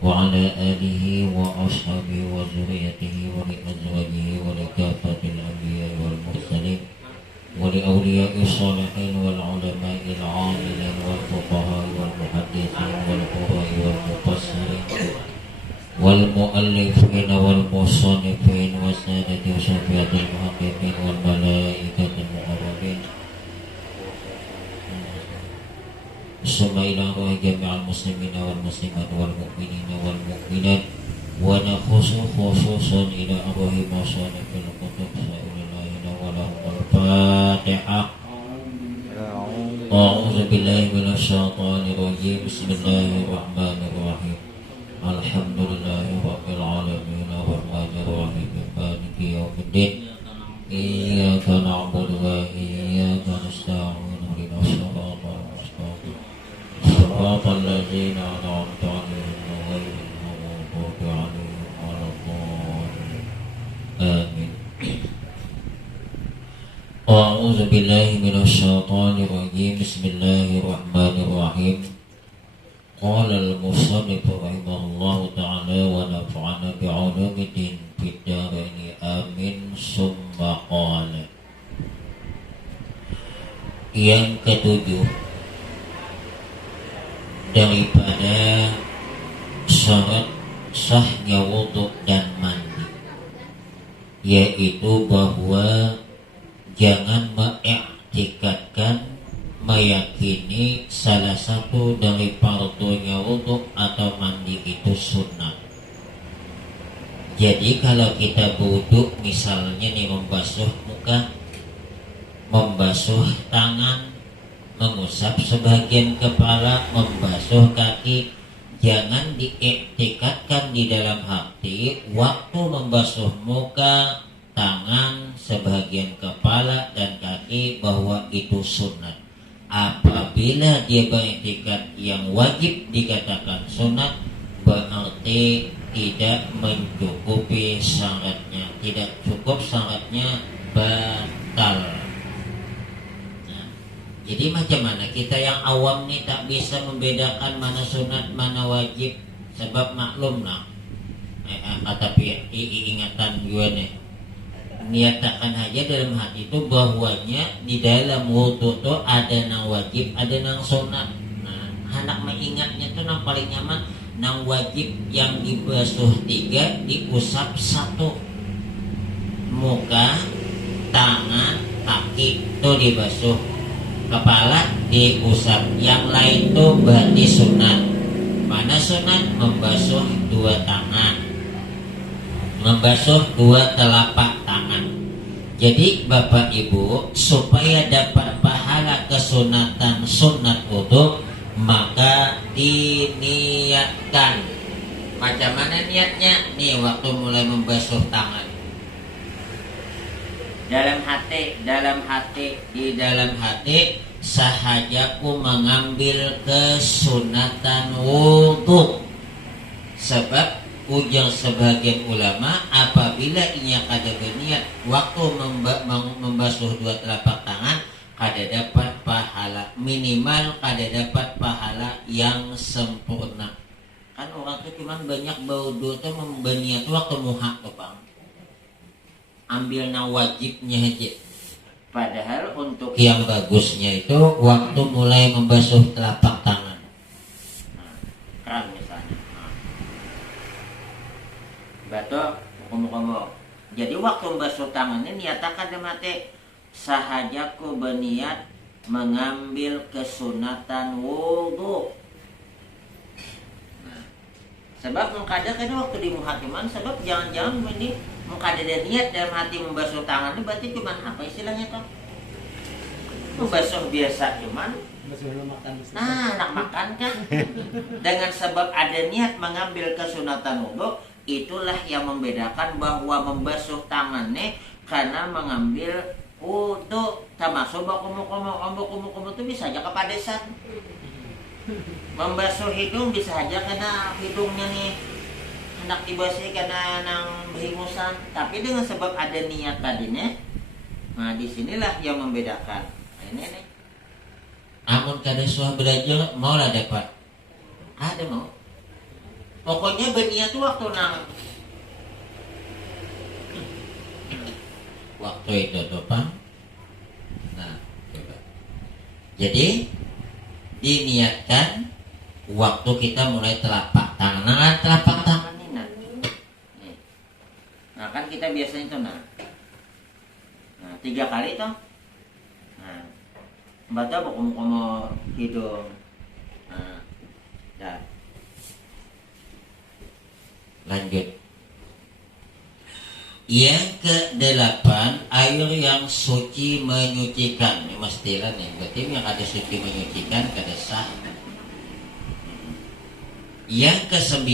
وعلى آله وأصحابه وذريته ولأزواجه ولكافة الأنبياء والمرسلين ولأولياء الصالحين والعلماء العاملين والفقهاء والمحدثين والقراء والمفسرين والمؤلفين والمصنفين والسادة وشفيعة المحققين والملائكة المقربين ثم إلى روح جميع المسلمين والمسلمات والمؤمنين والمؤمنات ونخص خصوصا إلى أرواح مصانف الكتب سائر الله ولهم الفاتحة. أعوذ بالله من الشيطان الرجيم. بسم الله الرحمن الرحيم. الحمد لله رب العالمين الرحمن الرحيم مالك يوم الدين إياك نعبد وإياك نستعين اهدنا الصراط المستقيم صراط الذين أنعمت عليهم غير المغضوب عليهم ولا الضالين آمين. أعوذ بالله من الشيطان الرجيم. بسم الله الرحمن الرحيم. قال المصنف رحمه الله تعالى ونفعنا بعلوم الدين في الدارين آمين. ثم قال yang ketujuh daripada syarat sahnya wudhu dan mandi, yaitu bahwa jangan mengiktikadkan, meyakini salah satu dari fardunya wudhu atau mandi itu sunnah. Jadi kalau kita wudhu misalnya nih membasuh muka, membasuh tangan, mengusap sebagian kepala, membasuh kaki, jangan diiktikadkan di dalam hati waktu membasuh muka, tangan, sebagian kepala dan kaki bahwa itu sunat. Apabila dia beriktikad yang wajib dikatakan sunat, berarti tidak mencukupi syaratnya, tidak cukup syaratnya, batal. Jadi macam mana kita yang awam nih tak bisa membedakan mana sunat mana wajib, sebab maklum lah. Tapi ingatan gue nih, niatakan aja dalam hati itu bahwanya di dalam wudu itu ada nang wajib, ada nang sunat. Nah, hendak mengingatnya tuh nang paling nyaman nang wajib yang dibasuh 3, diusap 1. Muka, tangan, kaki itu dibasuh, kepala diusap, yang lain tuh berarti sunat. Mana sunat? Membasuh 2 tangan, membasuh 2 telapak tangan. Jadi Bapak Ibu, supaya dapat pahala kesunatan sunat wudu, maka diniatkan. Macam mana niatnya? Nih waktu mulai membasuh tangan, di dalam hati sahajaku mengambil kesunatan wudu. Sebab ujar sebagian ulama, apabila ia kada berniat waktu membasuh 2 telapak tangan, kada dapat pahala, minimal kada dapat pahala yang sempurna. Kan orang tuh cuman banyak berwudu tuh berniat waktu muha tuh bang, ambil na wajibnya aja. Padahal untuk yang bagusnya itu waktu mulai membasuh telapak tangan. Nah, kan misalnya. Bato, komo-komo. Jadi waktu membasuh tangannya niatakan dia mati. Sahajaku berniat mengambil kesunatan wudu. Nah, sebab mengkada kan waktu di muhakiman, sebab jangan-jangan ini mengkada ada niat dalam hati membasuh tangan itu berarti cuma apa istilahnya toh? Membasuh biasa cuman. Nah, nak makan kan? Dengan sebab ada niat mengambil kesunatan wudu, itulah yang membedakan bahwa membasuh tangannya karena mengambil wudu, termasuk bakumu itu bisa aja kepadesan. Membasuh hidung bisa aja karena hidungnya nih hendak dibasuh karena nang behingusan, tapi dengan sebab ada niat tadinya. Nah, disinilah yang membedakan. Nah, ini nih. Amun kada suah belajar mau lah dapat. Ada mau. Pokoknya berniat tuh waktu waktu itu tuh Pak. Nah, coba. Jadi diniatkan waktu kita mulai telapak tangan ini nah. Nah kan kita biasanya itu nah 3 kali toh. Nah, baca komo hidung. Nah, dah. Lanjut. Yang ke-8, air yang suci menyucikan. Ini mestilah nih, berarti yang ada suci menyucikan kada sah. Yang ke-9,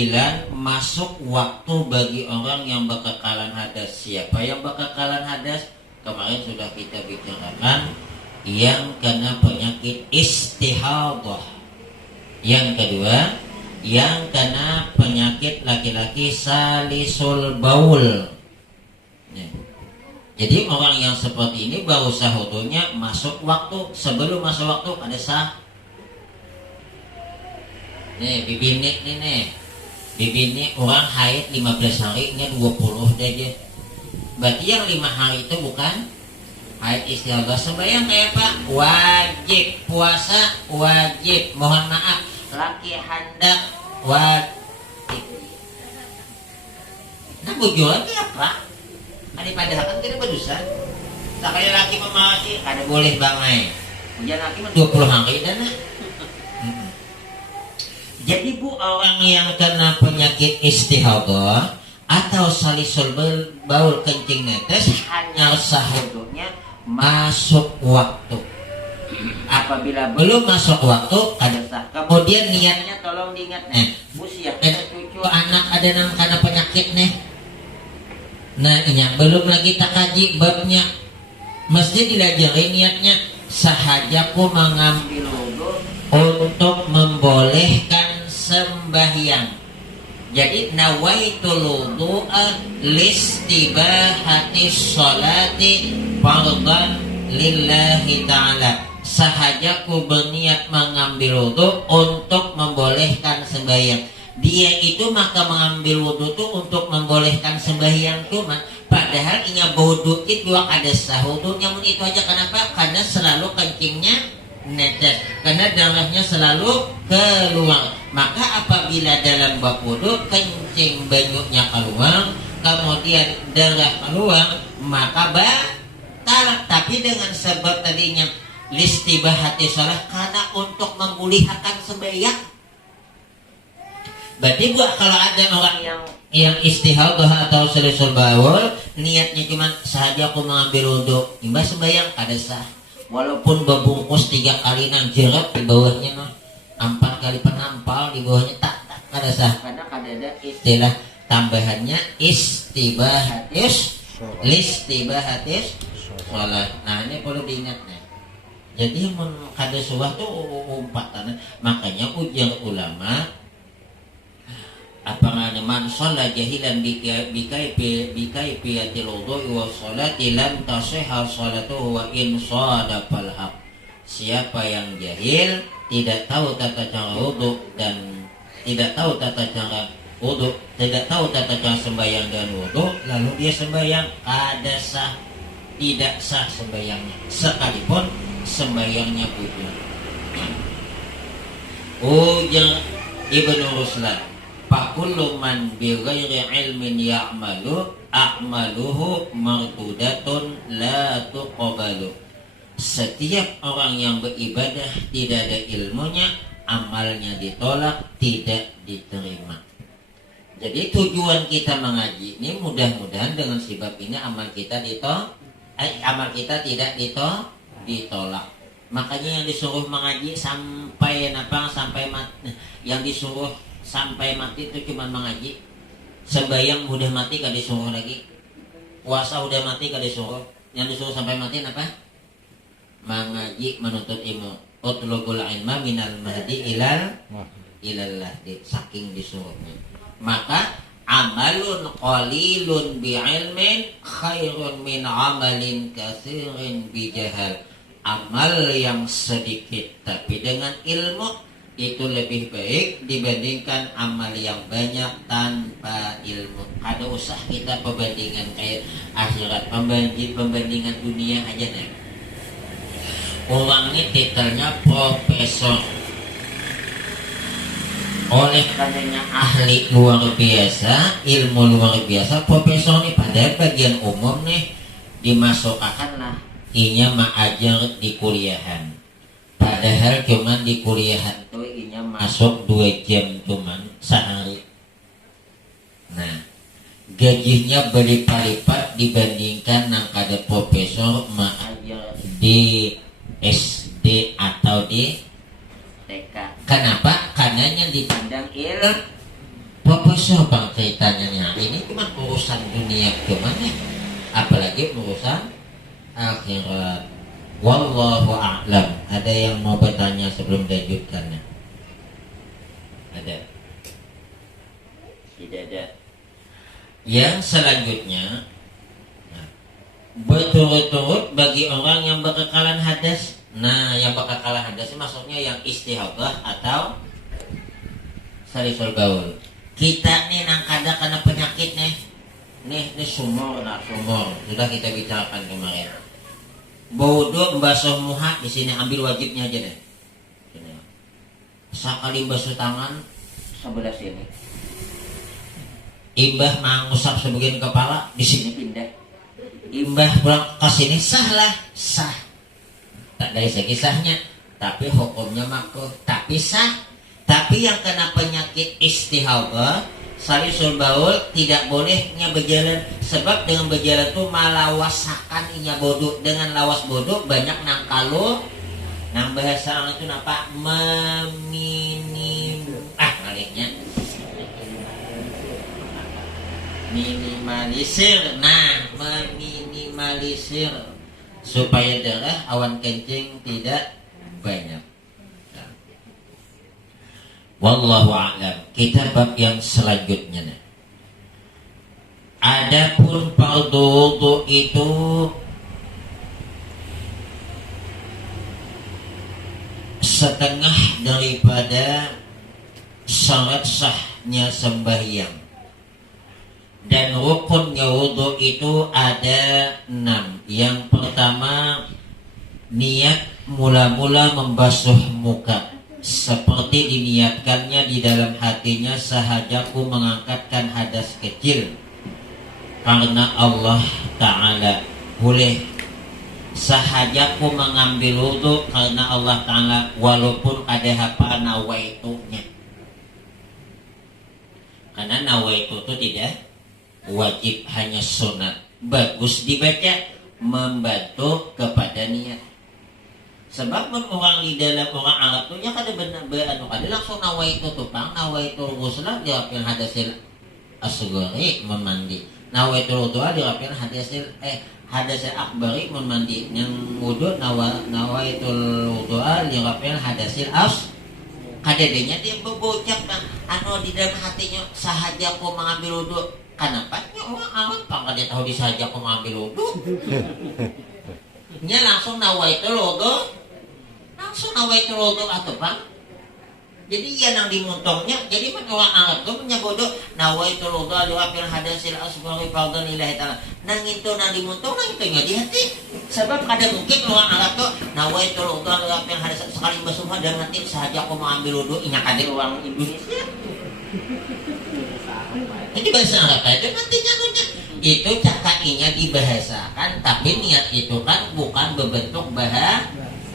masuk waktu bagi orang yang berkekalan hadas. Siapa yang berkekalan hadas? Kemarin sudah kita bicarakan, yang kena penyakit istihadah. Yang kedua, yang kena penyakit laki-laki salisul baul. Jadi orang yang seperti ini baru sah wudunya masuk waktu. Sebelum masuk waktu ada sah. Nih bibini nih. Bibini orang haid 15 hari, ini 20 aja. Berarti yang 5 hari itu bukan haid istihadah. Sembahyang kayak Pak, wajib. Puasa wajib. Mohon maaf, laki hendak wajib. Nah bujuannya apa? Ada padahal kan kita berdosa. Tak kaya laki memawasi, kada boleh bangai. Ujian laki mah 20 hari dan Jadi bu, orang yang kena penyakit istihadah atau salisul baul kencing netes hanya sah wudunya masuk waktu. Apabila belum masuk waktu kada sah. Kemudian niatnya tolong diingat nih. Bu siap ada cucu anak ada nang kena penyakit nih. Nah ini belum lagi tak kaji babnya, mesti dilajari niatnya. Sahajaku mengambil wudu untuk membolehkan sembahyang. Jadi nawaitul wudu'a listibahati sholati fardhan lillahi ta'ala. Sahajaku berniat mengambil wudu untuk membolehkan sembahyang. Dia itu maka mengambil wudu itu untuk membolehkan sembahyang cuma padahal inya wudu itu ada sah wudu namun itu aja kenapa? Karena selalu kencingnya netes, karena darahnya selalu keluar. Maka apabila dalam bab wudu kencing banyaknya keluar kemudian darah keluar maka batal. Tapi dengan sebab tadinya listibahati sholat karena untuk memulihkan sembahyang. Berarti gua kalau ada orang yang istihadah atau salisul baul niatnya cuma sahaja aku mengambil wudu imbas sembahyang kada sah. Walaupun berbungkus 3 kali nang jerat di bawahnya 4 kali penampal di bawahnya tak kada sah. Karena kada ada istilah tambahannya istibahatis listibahatis sholat. Nah ini perlu diingat nih. Jadi kada suah tuh umpatan. Makanya ujar ulama apa namanya man sholat jahilan bikaifiyatil wudu'i wa sholati lam tasihha sholatuhu wa in shadafal haq. Siapa yang jahil tidak tahu tata cara wudu dan tidak tahu tata cara wudu, tidak tahu tata cara sembahyang dan wudu, lalu dia sembahyang ada sah, tidak sah sembahyangnya sekalipun sembahyangnya bujur. Ujar Ibnu Ruslan, Fakullu man bighairi ilmin ya'malu a'maluhu mardudatun la tuqbalu. Setiap orang yang beribadah tidak ada ilmunya, amalnya ditolak, tidak diterima. Jadi tujuan kita mengaji ini mudah-mudahan dengan sebab ini amal kita tidak ditolak. Makanya yang disuruh mengaji sampai mati, yang disuruh sampai mati itu cuma mengaji. Sembahyang udah mati gak disuruh lagi. Puasa udah mati gak disuruh. Yang disuruh sampai mati apa? Mengaji, menuntut ilmu. Utlubul ilma minal mahdi ilallah. Saking disuruhnya. Maka amalun qalilun bi'ilmin khairun min amalin katsirin bijahal. Amal yang sedikit tapi dengan ilmu itu lebih baik dibandingkan amal yang banyak tanpa ilmu. Kada usah kita perbandingan kayak akhirat, pembandingan dunia aja nih. Orang ini titelnya profesor, oleh karenanya ahli luar biasa, ilmu luar biasa, profesor nih. Pada bagian umum nih dimasukkan lah inya mengajar di kuliahan, padahal cuman di kuliahan tuh inya masuk 2 jam cuman sehari. Nah, gajinya berlipat-lipat dibandingkan nang kada profesor mengajar di SD atau di TK. Kenapa? Karena yang dipandang profesor bang ceritanya ini cuma urusan dunia cuman ya, apalagi urusan akhirat. Wallahu a'lam. Ada yang mau bertanya sebelum dilanjutkannya? Ada? Tidak ada. Yang selanjutnya, berturut-turut bagi orang yang berkekalan hadas. Nah, yang berkekalan hadas maksudnya yang istihadah atau salisul baul. Kita nih nang kada kena penyakit nih sumur, sumur. Sudah kita bicarakan kemarin. Bodoh membasuh muha di sini, ambil wajibnya aja deh. Sini. Sekali basuh tangan sebelah sini. Imbah mengusap sebagian kepala di sini pindah. Imbah pulang ke sini sah. Tak dari segi sahnya, tapi hukumnya makruh. Tapi sah. Tapi yang kena penyakit istihadah, salisul baul tidak bolehnya berjalan, sebab dengan berjalan itu malawasakan inya bodoh. Dengan lawas bodoh banyak nang kalau nang bahasa orang itu napa ngaliknya minimalisir. Nah, meminimalisir supaya darah awan kencing tidak banyak. Wallahu a'lam. Kita bab yang selanjutnya. Adapun fardu wudu itu setengah daripada syarat sahnya sembahyang. Dan rukunnya wudu itu ada 6. Yang pertama, niat mula-mula membasuh muka, seperti diniatkannya di dalam hatinya sahajaku mengangkatkan hadas kecil karena Allah Ta'ala. Boleh sahajaku mengambil wudu karena Allah Ta'ala, walaupun ada apa nawaitunya. Karena nawaitu itu tidak wajib, hanya sunat. Bagus dibaca membantu kepada niat. Sebab orang di dalam orang Arab tuh ya kada benar ada langsung nawaitu tupang, nawaitu ghusla dirapin hadasil asghari memandi, nawaitu wudu'a dirapin hadasil akbari memandi. Yang wudu nawaitu wudu'a dirapin hadasil kadedenya dia berbocak kan di dalam hatinya sahajaku mengambil wudu. Kenapa? Ya orang Arab pak dia tahu di sahajaku mengambil wudu. Nya langsung nawaitu wudu, langsung nawaitu wudu atau bang. Jadi ya nang dimuntongnya. Jadi man orang Arab tuh menyabodo nawaitu wudu dirapin hadasil asghari fardhan lillahi ta'ala. Nang itu nang dimuntong nang itu nya di hati. Sebab kada mungkin orang Arab tuh nawaitu wudu dirapin hadas sekali basuh dan nanti sahaja aku mau ambil wudu inya kada orang Indonesia. Ini bahasa Arab aja nantinya itu cakakinya dibahasakan, tapi niat itu kan bukan berbentuk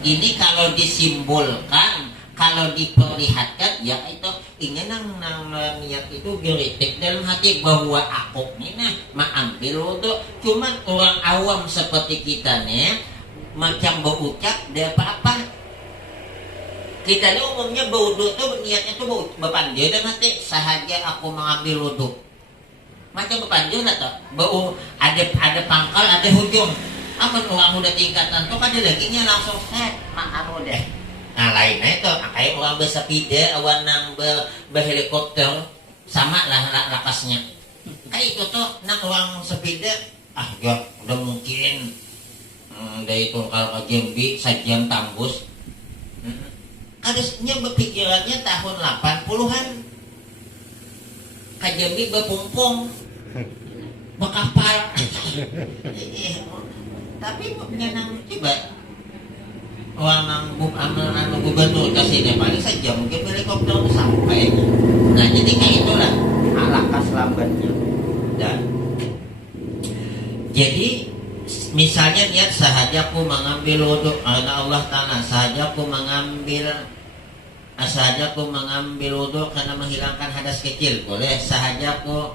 ini kalau disimbolkan, kalau diperlihatkan ya itu ingin nang niat itu geritik dalam hati bahwa aku ini mengambil wudu. Cuman orang awam seperti kita nih macam berucap dia apa-apa. Kita ini umumnya berwudu tuh niatnya tuh berpanjang dan nanti sahaja aku mengambil wudu. Macam berpanjang atau bau ada pangkal ada hujung. Aman orang udah tingkatan tuh kan ada lagi nya langsung set makan udah. Nah lainnya itu kayak orang bersepeda awan nang berhelikopter sama lah lakasnya. Kayak itu tuh nang orang sepeda ya udah mungkin dari itu kalau ke Jambi 1 jam tembus. kadesnya berpikirannya tahun 80-an. Kajemi bepumpung bekapal. Tapi nyenang coba orang anu gubernur kasih paling saja mungkin helikopter sampai. Nah jadi kayak itulah alangkah lambatnya. Dan jadi misalnya niat sahajaku mengambil wudhu karena Allah Ta'ala, sahajaku mengambil wudhu karena menghilangkan hadas kecil, boleh. Sahajaku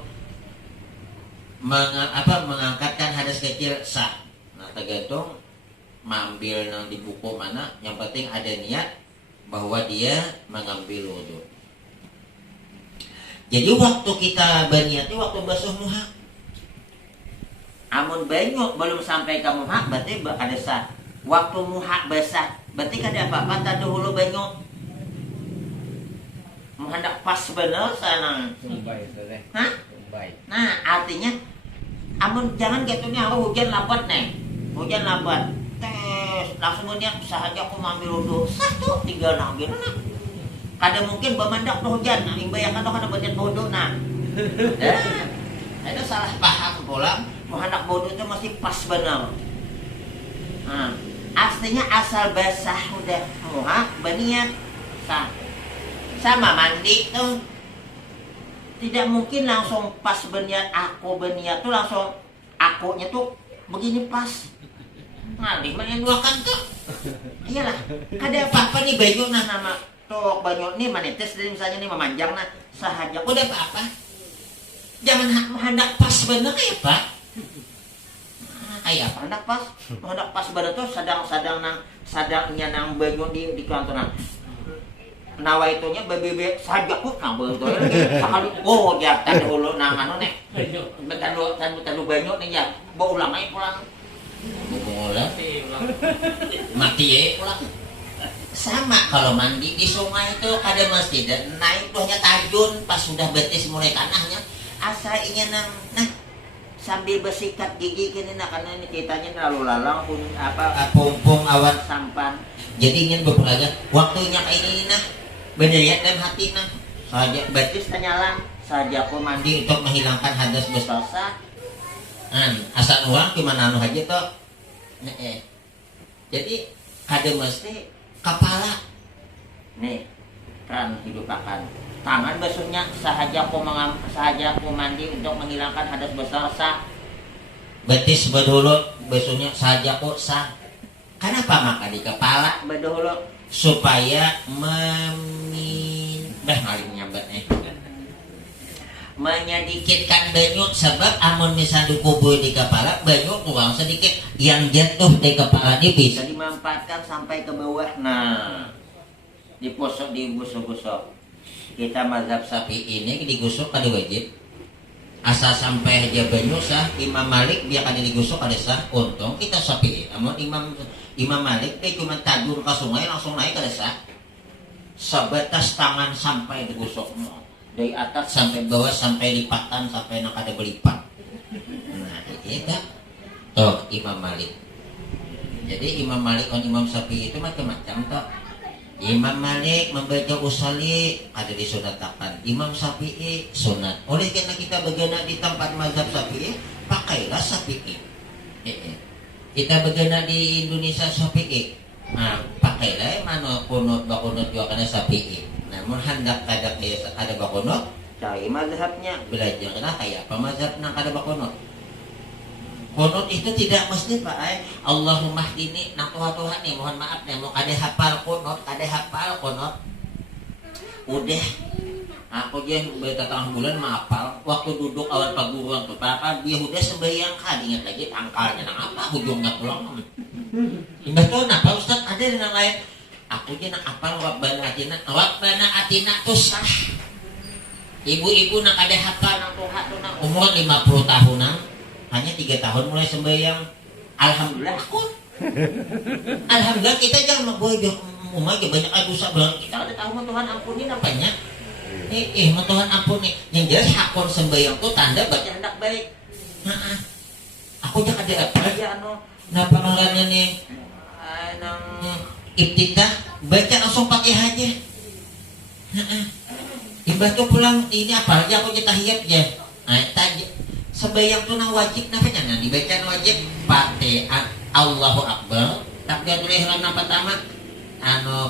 mengangkatkan hadas kecil, sah. Nah tergantung mengambil di buku mana, yang penting ada niat bahwa dia mengambil wudhu. Jadi waktu kita berniat itu waktu basuh muha. Amun banyu belum sampai ke muha berarti ada sah. Waktu muha basah berarti kada apa-apa tadi dulu banyu. Hendak pas bener sana. Hah? Nah artinya amun jangan gitunya hujan lambat nih. Hujan lambat. Langsung niat sahaja aku mengambil wudhu. Satu tinggal ngambil nah. Kada mungkin bemandak tuh hujan. Nah, imbayakan tuh kada banyak wudhu nah. Itu salah paham pula. Hendak wudhu itu masih pas benar. Nah, aslinya asal basah udah muha berniat sah. Sama mandi tuh tidak mungkin langsung pas berniat aku berniat tuh langsung akunya tuh begini pas ngalih main dua kan tuh iyalah ada apa-apa nih banyu nah nama tuh banyu nih manites dari misalnya nih memanjang nah sahaja udah apa-apa jangan hendak pas bener ya pak kayak apa hendak pas bener tuh sadangnya nang banyu di kantoran nawa itunya bebe saja kok nambah itu sekali ya tadi dulu nang anu nek bentar lu banyu nih ya bawa ulang aja pulang mati pulang sama kalau mandi di sungai itu ada masjid dan naik tuhnya tajun pas sudah betis mulai kanahnya asa ingin nah sambil bersikat gigi kini nah karena ini ceritanya lalu lalang pun apa pumpung awan sampan jadi ingin berbelajar waktunya kayak ini nah berniat dalam hati nah saja betis tanyalang saja aku mandi untuk menghilangkan hadas berdosa asal uang gimana anu aja toh jadi ada mesti kepala nih kan hidup akan tangan basuhnya sahaja aku mandi untuk menghilangkan hadas berdosa betis berdulut basuhnya sahaja aku sah kenapa maka di kepala berdulu supaya menyedikitkan banyu sebab amun misal dikubur di kepala banyu kurang sedikit yang jatuh di kepala ini bisa dimanfaatkan sampai ke bawah nah digosok kita mazhab Syafi'i ini digosok kada wajib asal sampai aja banyu sah. Imam Malik dia kada digosok kada sah untung kita Syafi'i amun Imam Malik dia cuma tadur ke sungai langsung naik kada sah sebatas tangan sampai digosok dari atas sampai bawah sampai lipatan sampai nak ada belipat nah itu kan toh Imam Malik. Jadi Imam Malik dan Imam Syafi'i itu macam-macam toh. Imam Malik membaca usali ada disunatakan, Imam Syafi'i sunat. Oleh karena kita bergana di tempat mazhab Syafi'i pakailah Syafi'i. Kita bergana di Indonesia Syafi'i nah pakailah mana kunut bakunut juga karena Syafi'i. Namun hendak ada bakunut cari mazhabnya belajar karena kayak apa mazhab nang ada bakunut. Kunut itu tidak mesti Pak Allahumma hdini nang Tuhan nih mohon maaf nih mau kada hafal kunut udah aku je bertatang bulan mahafal waktu duduk awal paguruan tuh Pak dia udah sembahyang kan ingat lagi angkalnya nang apa ujungnya pulang betul apa Ustaz ada yang lain aku je nak hafal wabbana atina tuh sah ibu-ibu nak ada hafal nang Tuhan tuh nang umur 50 tahunan hanya 3 tahun mulai sembahyang alhamdulillah aku alhamdulillah kita jangan memboyong umumnya banyak dosa kita ada tahu Tuhan ampuni apanya Tuhan ampuni yang jelas hakon sembahyang tuh tanda baca hendak baik aku jangan ada apa aja napa ngalanya nih nang Iftitah baca langsung pakai aja. Ibadah tuh pulang ini apa aja aku tahiyat ya. Tadi sebayang tuh nang wajib namanya nah dibaca wajib Fatihah Allahu Akbar takbiratul ihram yang pertama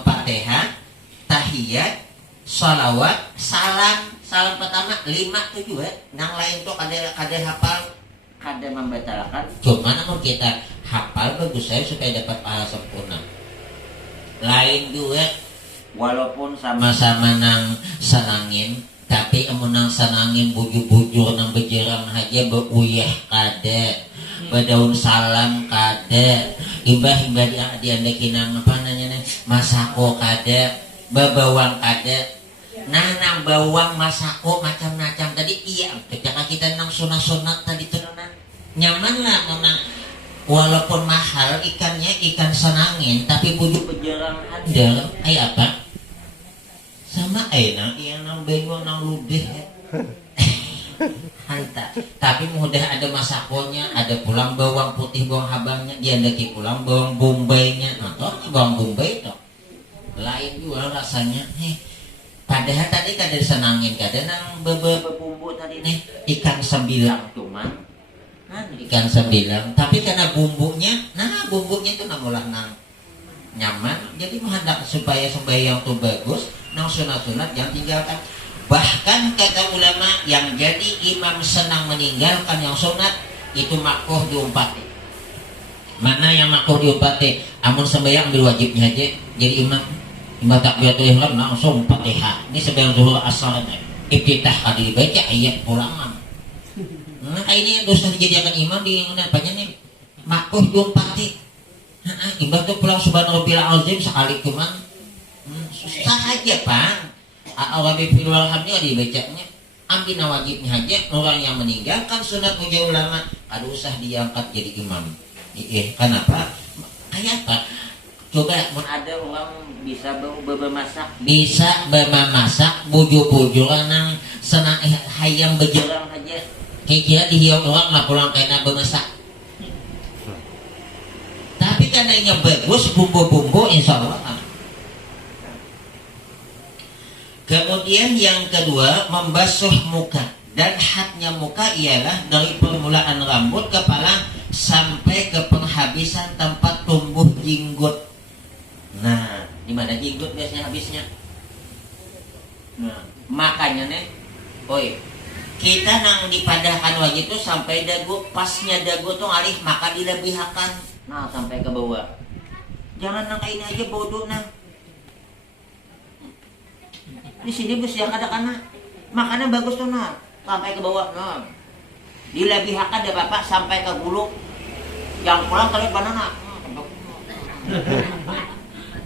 Fatihah tahiyat sholawat salam pertama 5 tuh nang lain tuh kada hafal kada membatalkan cuma namun kita hafal bagus saya supaya dapat pahala sempurna lain juga walaupun sama-sama nang senangin tapi emunang sanangin bujur-bujur nang bejerang aja beuyah kada berdaun salam kada imbah diandekin nang apa nanya masako kada babawang kada nang bawang masako macam-macam tadi iya ketika kita nang sunat-sunat tadi terunan nyaman lah nang walaupun mahal ikannya ikan senangin tapi bujur bejerang ada apa sama nang yang nang bengong nang ludeh hantar tapi mudah ada masakonya ada pulang bawang putih bawang habangnya diandaki pulang bawang bombaynya atau bawang bombay itu lain juga rasanya padahal tadi kada senangin kada nang bumbu tadi nih ikan sembilang cuman ikan sembilang tapi karena bumbunya itu namulah nang nyaman jadi menghendak supaya sembahyang itu bagus nang sunat-sunat yang tinggalkan bahkan kata ulama yang jadi imam senang meninggalkan yang sunat itu makruh diumpati mana yang makruh diumpati amun sembahyang ambil wajibnya aja jadi imam takbiratul ihram langsung Fatihah ini sembahyang zuhur asar iftitah kali dibaca ayat ulangan ini dosa dijadikan imam di apanya nih makruh diumpati imbah tuh pulang subhanallah azim sekali cuman susah aja Pak Al-Wabi fil walhamdulillah dibacanya ambil wajibnya aja orang yang meninggalkan sunat ujar ulama ada usah diangkat jadi imam kenapa kayak apa coba mun ada orang bisa bermasak buju-buju nang senang hayang bejerang aja kira dihiau orang lah pulang kena bermasak tapi karena ini bagus bumbu-bumbu insya Allah. Kemudian yang kedua membasuh muka dan haknya muka ialah dari permulaan rambut kepala sampai ke penghabisan tempat tumbuh jenggot. Nah, di mana jenggot biasanya habisnya? Nah, makanya nih, kita nang dipadahkan wajib itu sampai dagu pasnya dagu tuh alih maka dilebihakan. Nah, sampai ke bawah. Jangan nang ini aja bodoh nang. Di sini bus yang ada kana makanya bagus tuh nah sampai ke bawah nah dilebihakan deh bapak sampai ke bulu yang pulang kali banana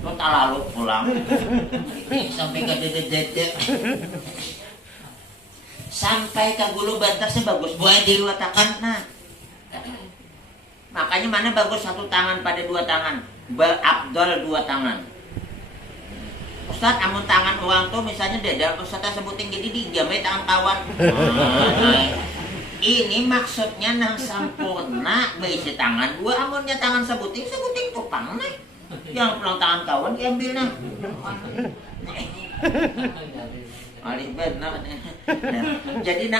lo tak lalu pulang sampai ke dede sampai ke bulu bantasnya bagus boleh diletakkan nah makanya mana bagus satu tangan pada dua tangan beabdol dua tangan Ustaz, amun tangan orang tuh misalnya dalam Ustaz sebutin jadi dijamai tangan kawan. Ini maksudnya nang sampurna berisi tangan dua amunnya tangan sebutin tupang nih. Yang pulang tangan kawan diambil nah. Alih benar. Jadi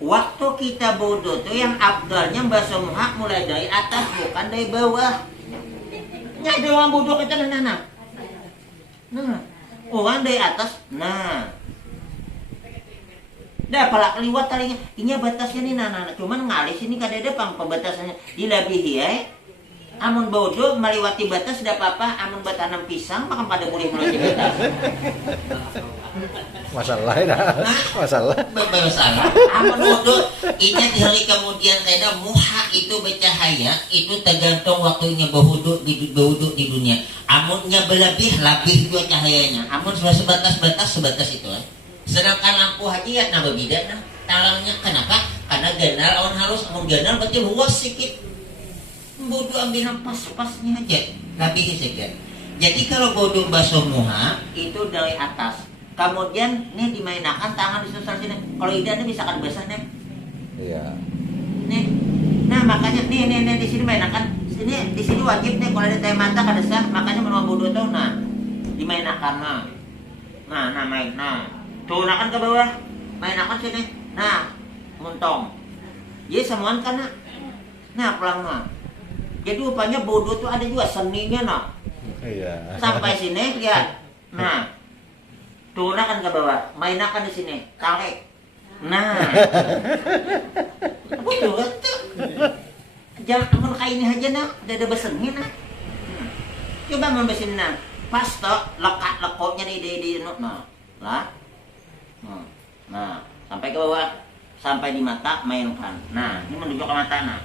waktu kita bodoh tuh yang abdalnya basuh muka mulai dari atas bukan dari bawah. Nyai doang bodoh kita nah. Orang dari atas, dah pala keliwat talinya, ini batasnya nih, cuman ngalis ini kadang-kadang pembatasannya dilebihi amun bodoh melewati batas tidak apa-apa, amun batanam pisang makan pada boleh melewati batas. Masalah masalah. Amun bodoh, ini di hari kemudian kada muha itu bercahaya, itu tergantung waktunya berwuduk di dunia. Amunnya lebih juga cahayanya. Amun sebatas itu. Sedangkan lampu hadiah berbeda talangnya. Kenapa? Karena ganal awan halus, amun ganal berarti luas sedikit. Bodoh ambil pas-pasnya aja, lebih sedikit. Jadi kalau bodoh basuh muha itu dari atas. Kemudian nih dimainakan tangan di sebelah sini. Kalau ida nih bisa kan basah nih. Iya. Nih. Nah makanya nih di sini mainakan Sini di sini wajib nih kalau ada teh mata kada sah, makanya menua bodoh tuh nah dimainakan nah main turunakan ke bawah, mainakan sini, nah muntong, jadi semuanya kan nah pulang jadi rupanya bodoh tuh ada juga seninya Iya. sampai sini lihat, nah turunakan ke bawah, mainakan di sini, tarik, nah bodoh tuh. Jangan kayak ini aja udah ada besennya coba membesin pas toh lekat lekoknya di lah sampai ke bawah sampai di mata mainkan, nah ini menunjuk ke mata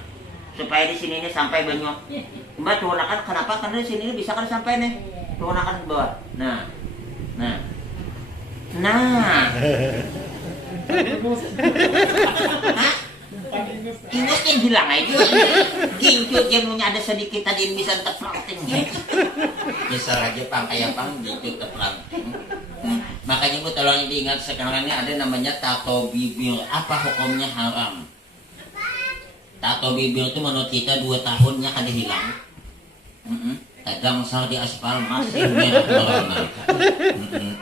supaya di sini sampai banyak mbak turunakan, kenapa karena di sini bisa kan sampai nih turunakan ke bawah, nah ingus yang hilang aja gincut yang punya ada sedikit tadi bisa terplanting bisa aja pangkai apa gincut terplanting. Makanya bu tolong diingat sekarang ini ada namanya tato bibir, apa hukumnya haram? Tato bibir itu menurut kita 2 tahunnya kada hilang, kadang sal di aspal masih merah warna.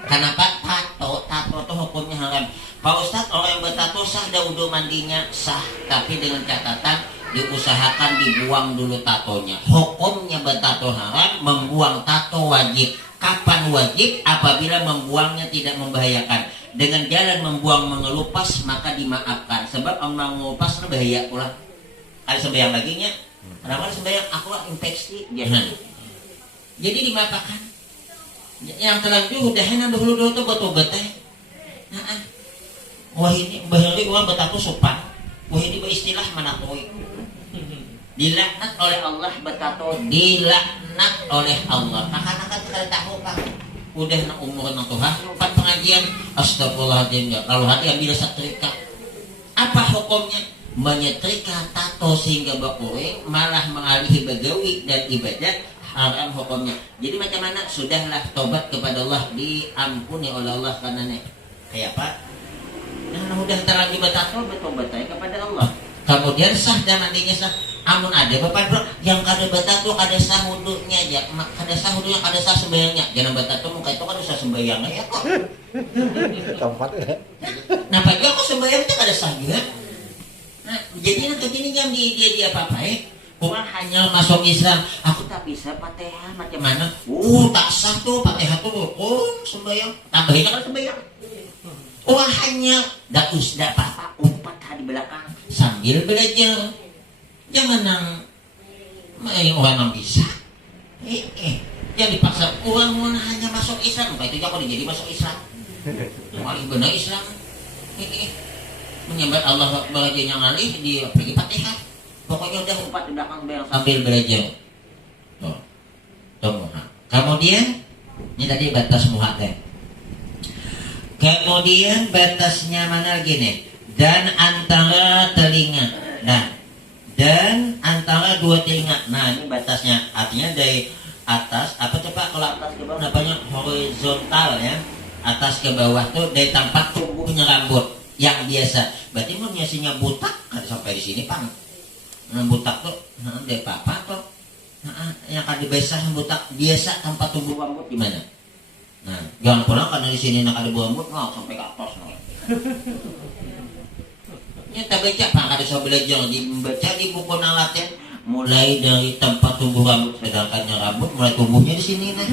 Kenapa tato itu hukumnya haram? Pak Ustadz, orang yang bertato sah udah mandinya sah, tapi dengan catatan diusahakan dibuang dulu tatonya. Hukumnya bertato haram, membuang tato wajib. Kapan wajib? Apabila membuangnya tidak membahayakan. Dengan jalan membuang mengelupas maka dimaafkan. Sebab orang mengelupas itu bahaya pula. Ada sembahyang baginya, kenapa sembahyang? Aku infeksi, jangan. Jadi dimaafkan. Yang terlanjur udahan dulu tuh betul-betul. Wah ini bahari uang bertato sopan. Wah ini beristilah manatoi. Dilaknat oleh Allah bertato, dilaknat oleh Allah. Karena kan kada tahu pak. Udah nak umur nang Tuhan, lupa pengajian. Astagfirullahaladzim. Lalu hati ambil setrika. Apa hukumnya? Menyetrika tato sehingga berkuring, malah mengalihi begawi dan ibadat, haram hukumnya. Jadi macam mana? Sudahlah tobat kepada Allah, diampuni oleh Allah karena kayak apa? Nah udah terlanjur bertato, bertobat aja kepada Allah. Kemudian sah dan mandinya sah. Amun ada bapak bro yang kada bertato kada sah wudunya aja, kada sah wudunya, kada sah sembahyangnya. Jangan bertato muka itu kada sah sembahyangnya ya kok. Tempat ya. Nah pagi aku sembahyangnya kada sah juga. Nah jadi nanti gini jam dia apa orang hanya masuk Islam, aku tak bisa Fatihah macam mana? Tak sah tuh Fatihah tuh. Sembahyang, tambahin kan sembahyang. Orang hanya dak apa-apa umpat di belakang sambil belajar. Jangan orang yang bisa. Yang dipaksa orang mau hanya masuk Islam, itu aku jadi masuk Islam. Wali benar Islam. Menyembah Allah belajar yang ngalih di pergi Fatihah. Pokoknya udah umpat di belakang sambil belajar. Tuh. Kemudian ini tadi batas muhat deh. Kemudian batasnya mana lagi nih? Dan antara telinga. Nah, dan antara 2 telinga. Nah, ini batasnya. Artinya dari atas, apa coba kalau atas ke bawah namanya horizontal ya. Atas ke bawah tuh dari tempat tumbuhnya rambut yang biasa. Berarti mau nyasinya butak kan sampai di sini, Pang. Nah, butak tuh dari apa tuh? Yang kan dibesah butak biasa tempat tumbuh rambut di mana? Nah, jangan pulang karena di sini nak ada rambut mau sampai ke atas. Ya tak baca Pak, ada saya belajar membaca di buku nalaten mulai dari tempat tumbuh rambut, sedangkan rambut mulai tumbuhnya di sini nah.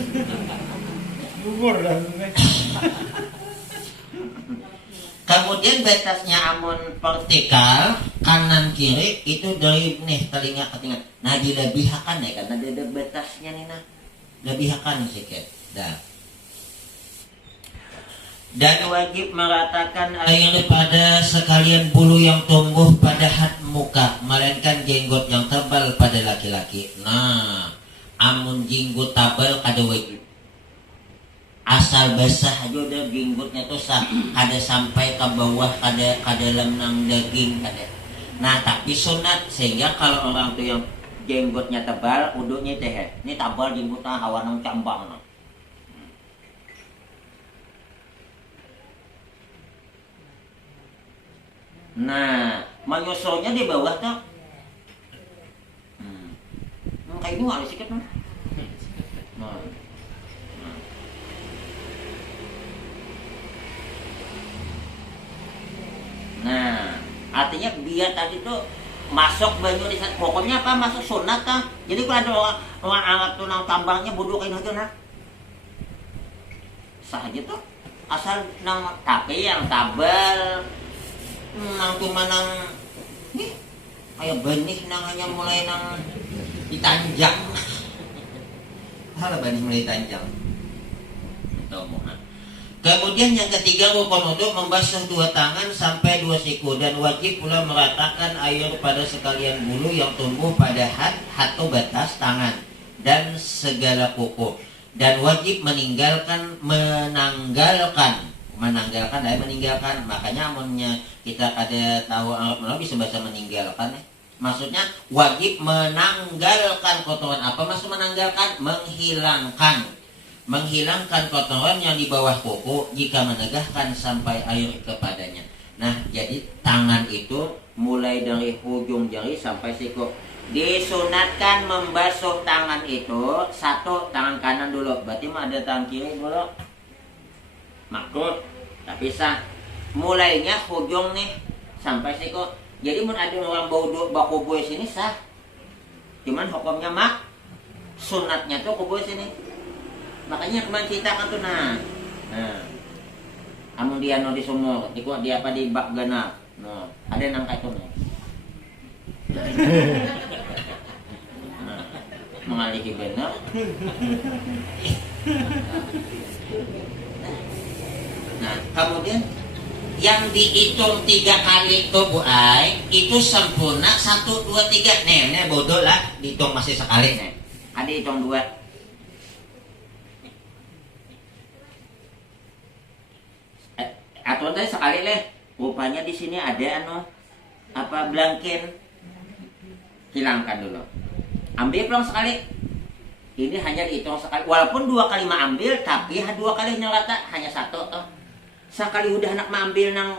Kemudian batasnya amun vertikal kanan kiri itu dari telinga ke telinga. Nah dilebihkan ya karena ada batasnya nih nah. Lebihkan sedikit. Dan wajib meratakan air pada sekalian bulu yang tumbuh pada hat muka, melainkan jenggot yang tebal pada laki-laki. Nah, amun jenggot tebal kada wajib. Asal basah aja udah jenggotnya tuh kada sampai ke bawah, kada dalam nang daging kada. Nah, tapi sunat sehingga kalau orang tuh yang jenggotnya tebal, uduknya teh. Ini tebal jenggotnya hawa nang cambang. Nah, menyusulnya di bawah tuh ini ada sikit nah. Nah, artinya biar tadi tuh masuk banyu di pokoknya apa masuk sunat kan. Jadi kalau ada orang alat tuh nang tambangnya bodoh kayak gitu nah. Sah aja tuh asal nang tapi yang tabel nang cuma nang kayak benih nang hanya mulai nang ditanjang. Hal benih mulai ditanjang. Itu omongan. Kemudian yang ketiga rukun wudu membasuh dua tangan sampai dua siku dan wajib pula meratakan air pada sekalian bulu yang tumbuh pada hat atau batas tangan dan segala kuku dan wajib meninggalkan makanya amunnya kita ada tahu Arab bisa bahasa meninggalkan maksudnya wajib menanggalkan kotoran apa maksud menanggalkan menghilangkan kotoran yang di bawah kuku jika menegahkan sampai air kepadanya. Nah, jadi tangan itu mulai dari ujung jari sampai siku. Disunatkan membasuh tangan itu satu tangan kanan dulu. Berarti mah ada tangan kiri dulu. Makruf, tapi sah. Mulainya ujung nih sampai siku. Jadi mun ada orang baku boy sini sah. Cuman hukumnya mak sunatnya tuh kuboy sini. Makanya kemarin ceritakan tuh nah amun dia no di sumur dia apa di bak ganap no ada nangka itu nih mengalihi benar nah kemudian yang dihitung 3 kali itu Bu Ai itu sempurna 1, 2, 3 nih bodoh lah dihitung masih sekali nih ada hitung 2 atau tadi sekali leh rupanya di sini ada blanken hilangkan dulu ambil pulang sekali ini hanya dihitung sekali walaupun 2 kali ambil tapi 2 kali nyelata hanya 1 sekali udah anak ambil nang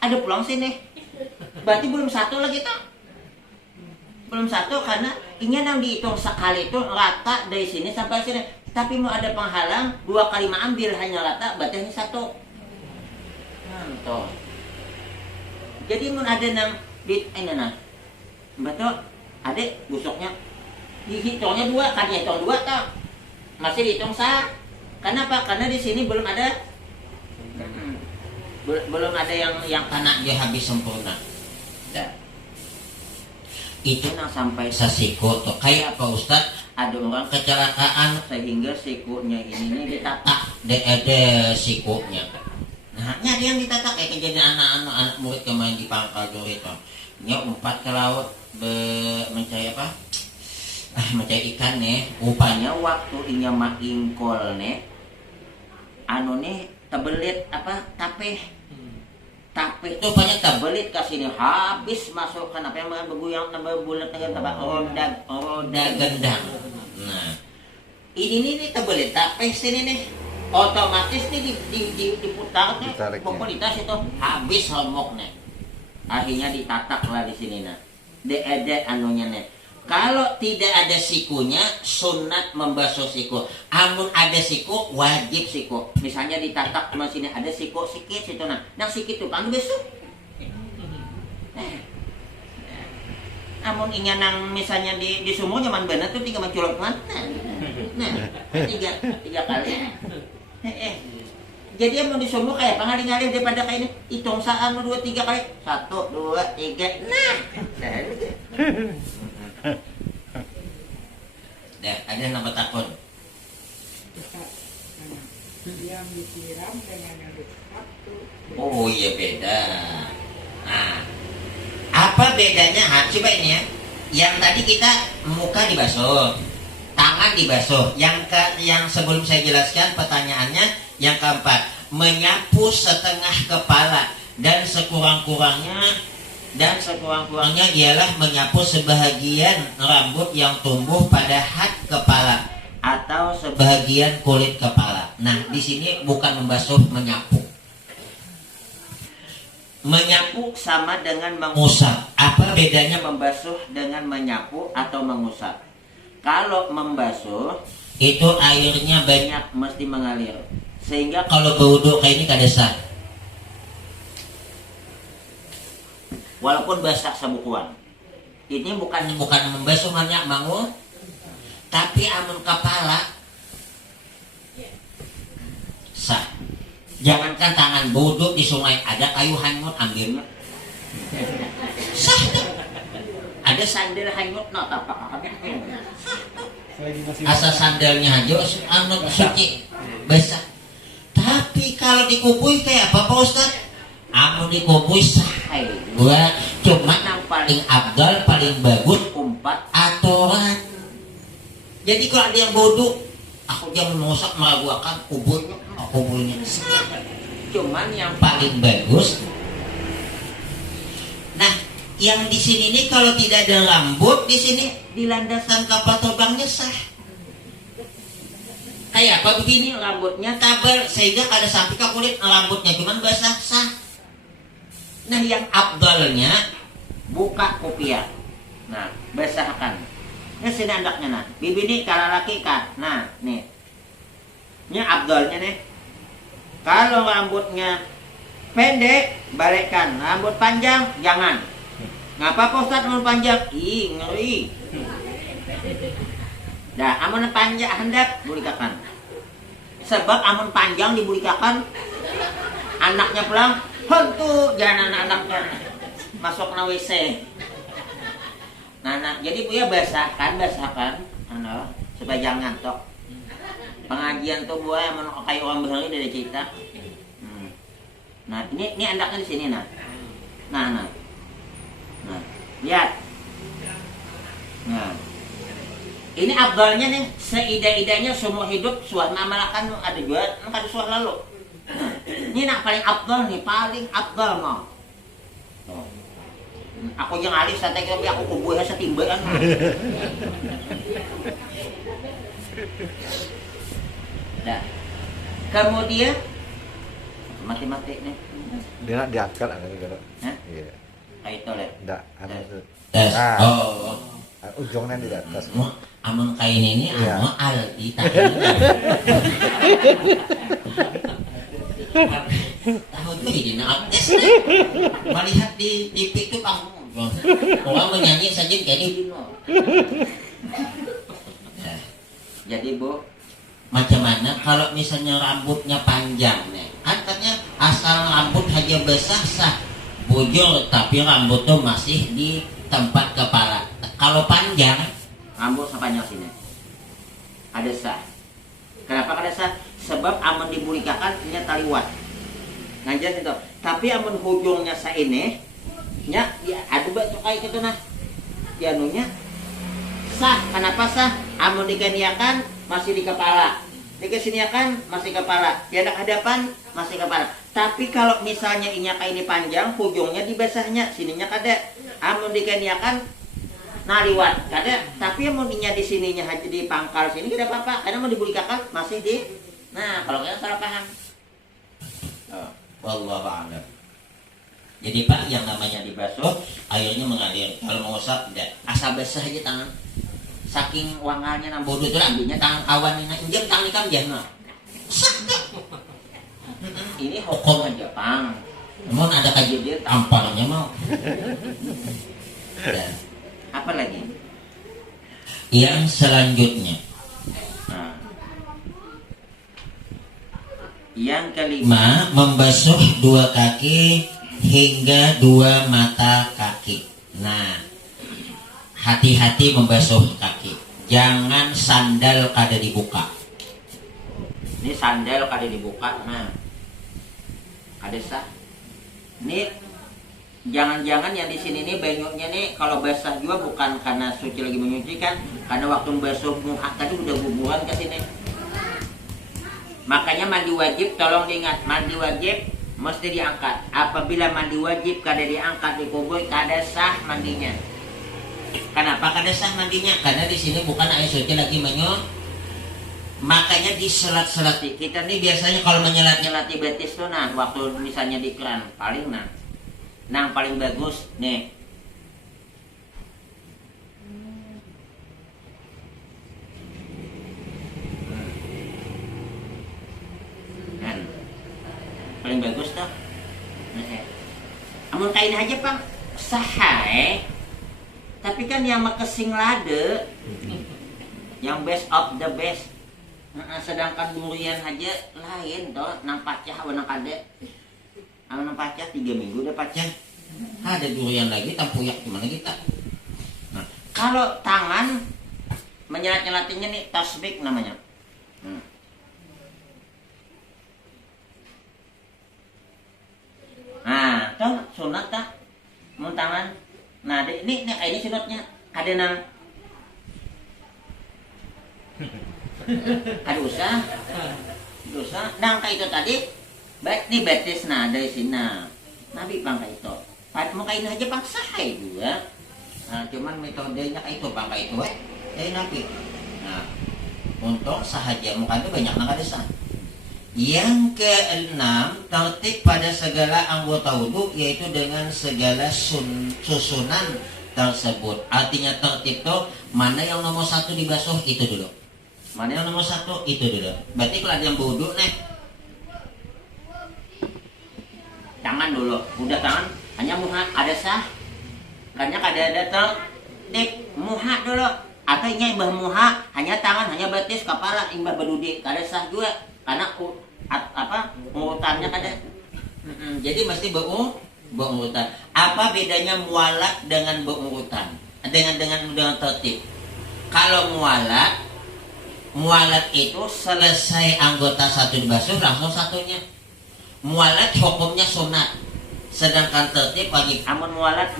ada pulang sini berarti belum 1 lagi tuh belum 1 karena ini yang dihitung sekali itu rata dari sini sampai sini tapi mau ada penghalang 2 kali ambil hanya rata berarti hanya 1 Mantul. Jadi mun ada nang di betul adek busuknya dihitungnya 2 kan hitung 2 toh masih dihitung sah kenapa karena di sini belum ada belum ada yang karena dia habis sempurna ya. Itu nang sampai sasiku tuh kayak apa Ustad ada orang kecelakaan sehingga sikunya ini ditatak de sikunya nah, ada yang ditatak kayak kejadian anak murid kemarin di Pangkal Duri itu. Nya umpat ke laut mencari apa? Mencari ikan nih. Rupanya waktu inya maingkol nih, tebelit apa? Tapeh itu banyak tebelit ke sini habis masukkan apa yang beguyang tambah bulat dengan tambah roda gendang. Nah, ini tebelit tapeh sini nih. Otomatis nih diputar nih popularitas itu habis homok nih akhirnya ditatak lah di sini nah ada anunya nih kalau tidak ada sikunya sunat membasuh siku amun ada siku wajib siku misalnya ditatak cuma sini ada siku sikit situ nah sikit tuh kan besok amun inya nang misalnya di sumur nyaman bener tuh 3 menculok nah 3 kali jadi mau di sumur kayak pengaling-aling daripada kayak ini hitung 1, 2, 3 kali 1, 2, 3 nah ada nama takun yang disiram dengan yang disatu oh iya beda nah apa bedanya coba ini ya yang tadi kita muka dibasuh tangan dibasuh. Yang sebelum saya jelaskan pertanyaannya yang keempat, menyapu setengah kepala dan sekurang-kurangnya ialah menyapu sebahagian rambut yang tumbuh pada hat kepala atau sebahagian kulit kepala. Nah, di sini bukan membasuh, menyapu. Menyapu sama dengan mengusap. Apa bedanya membasuh dengan menyapu atau mengusap? Kalau membasuh itu airnya banyak mesti mengalir, sehingga kalau berwudu kayak ini kada sah. Walaupun basah sabukuan. Ini bukan membasuh hanya mangu, tapi amun kepala sah. Jangankan tangan wudu di sungai, ada kayu hanyut ambilnya. Sah tuh. Ada sandal hanyut no tapak asa sandalnya aja anu suci basah. Tapi kalau dikubui kayak apa Pak Ustaz? Amun dikubui sah. Gua cuma yang paling abdal paling bagus umpat aturan. Jadi kalau ada yang bodoh, aku jangan mengusak meragukan kuburnya. Cuman yang paling bagus. Nah, yang di sini nih kalau tidak ada rambut di sini di landasan kapal terbangnya sah. Kayak apa begini rambutnya tabel sehingga kada sampai ke kulit rambutnya cuman basah sah. Nah, yang abdalnya buka kopiah. Nah, basahkan. Ini sini andaknya nah. Bibi ini kalau laki kan. Nah, nih. Ini abdalnya nih. Kalau rambutnya pendek, balikkan. Rambut panjang, jangan. Ngapa Pak Ustaz rambut panjang? Ih, ngeri. Dah, amun panjang hendak bulikakan. Sebab amun panjang dibulikakan, anaknya pulang, hantu jangan anaknya masuk na WC. Nah, jadi Buya basahkan, supaya jangan ngantuk. Pengajian tuh Buya amun kayak orang bahari dari cerita. Nah, ini andaknya di sini nah. Nah, lihat. Nah, ini abdalnya nih, seida-idanya semua hidup suasana malakan ada juga, ada suara lalu. Nah, ini nak paling abdal nih, paling abdal mau. Aku yang alih santai tapi aku kubuhnya setimbangan. Nah, kemudian mati-mati nih. Dia nak diangkat akan kalau. Iya. Kayak itu leh. Enggak, anu itu. Oh. Ujungnya di atas. Amun kain ini anu alti tadi. Tahu tuh ini nak tes. Melihat di TV itu orang menyanyi saja kayak ini. Jadi Bu, macam mana kalau misalnya rambutnya panjang nih? Katanya asal rambut aja basah sah. Bujur tapi rambutnya masih di tempat kepala. Kalau panjang, rambut sepanjang sini. Ada sah. Kenapa ada sah? Sebab amun dibulikakan ini taliwat. Ngajar itu. Tapi amun hujungnya sa ini, nya ada batu kayak gitu nah. Dianunya sah. Kenapa sah? Amun dikeniakan masih di kepala. Dikesiniakan masih kepala. Di hadapan masih kepala. Tapi kalau misalnya ini panjang, hujungnya di basahnya, sininya kada. Amun dikeniakan naliwat kada. Tapi amun di sininya hanya di pangkal sini tidak apa-apa. Karena mau dibulikakan masih di. Nah, kalau kita salah paham. Wallahu a'lam. Jadi Pak, yang namanya dibasuh, airnya mengalir. Kalau mau usap tidak, asal basah aja tangan. Saking wangalnya nang bodoh itu ambilnya tangan awan ini injek tangan ikam jangan. Ini hukuman Jepang. Namun ada kajian dia tampangannya mau. Dan apa lagi? Yang selanjutnya. Nah. Yang kelima, membasuh dua kaki hingga dua mata kaki. Nah, hati-hati membasuh kaki. Jangan sandal kada dibuka. Ini sandal kada dibuka. Nah, ada sah. Ini jangan-jangan yang di sini nih banyaknya nih kalau basah juga bukan karena suci lagi menyuci kan, karena waktu membasuh muka tadi udah bubuhan ke sini. Makanya mandi wajib, tolong diingat, mandi wajib mesti diangkat. Apabila mandi wajib kada diangkat di kubur, kada sah mandinya. Kenapa kada sah mandinya? Karena di sini bukan air suci lagi menyuci. Makanya diselat-selati. Kita nih biasanya kalau menyelat-nyelati betis tuh nah, waktu misalnya di keran paling nah paling bagus nih. aja Pak sahai. Tapi kan yang makesing lade, yang best of the best. Sedangkan durian aja lain toh, nang pacah nang kade. Nang pacah 3 minggu udah pacah. Ada durian lagi, tampuyak gimana kita? Nah, kalau tangan menyelat-nyelatinya nih tasbih namanya. Nah, tahu sunat tak? Mun tangan. Nah, ini sunatnya. Ada nang ada usah. Nang kayak itu tadi. Baik nih betis nah dari sini. Nabi pangka itu. Mau kain aja paksa juga. Nah, cuman metodenya kayak itu pangka itu dari Nabi. Nah, untuk sahaja muka itu banyak nang ada. Yang keenam, tertib pada segala anggota wudhu, yaitu dengan segala susunan tersebut. Artinya tertib itu mana yang nomor 1 dibasuh itu dulu. Mana yang nomor 1 itu dulu. Berarti kalau ada yang berwudhu nih, tangan dulu. Udah tangan, hanya muha ada sah. Karena ada tertib muha dulu. Atau imbah muha hanya tangan, hanya batis, kepala, imbah berudi. Kada sah juga. Karena urutannya kada. Jadi mesti berurutan. Apa bedanya mualat dengan berurutan? Dengan tertib. Kalau mualat itu selesai anggota 1 dibasuh langsung satunya. Mualat hukumnya sunat. Sedangkan tertib wajib. Amun mualat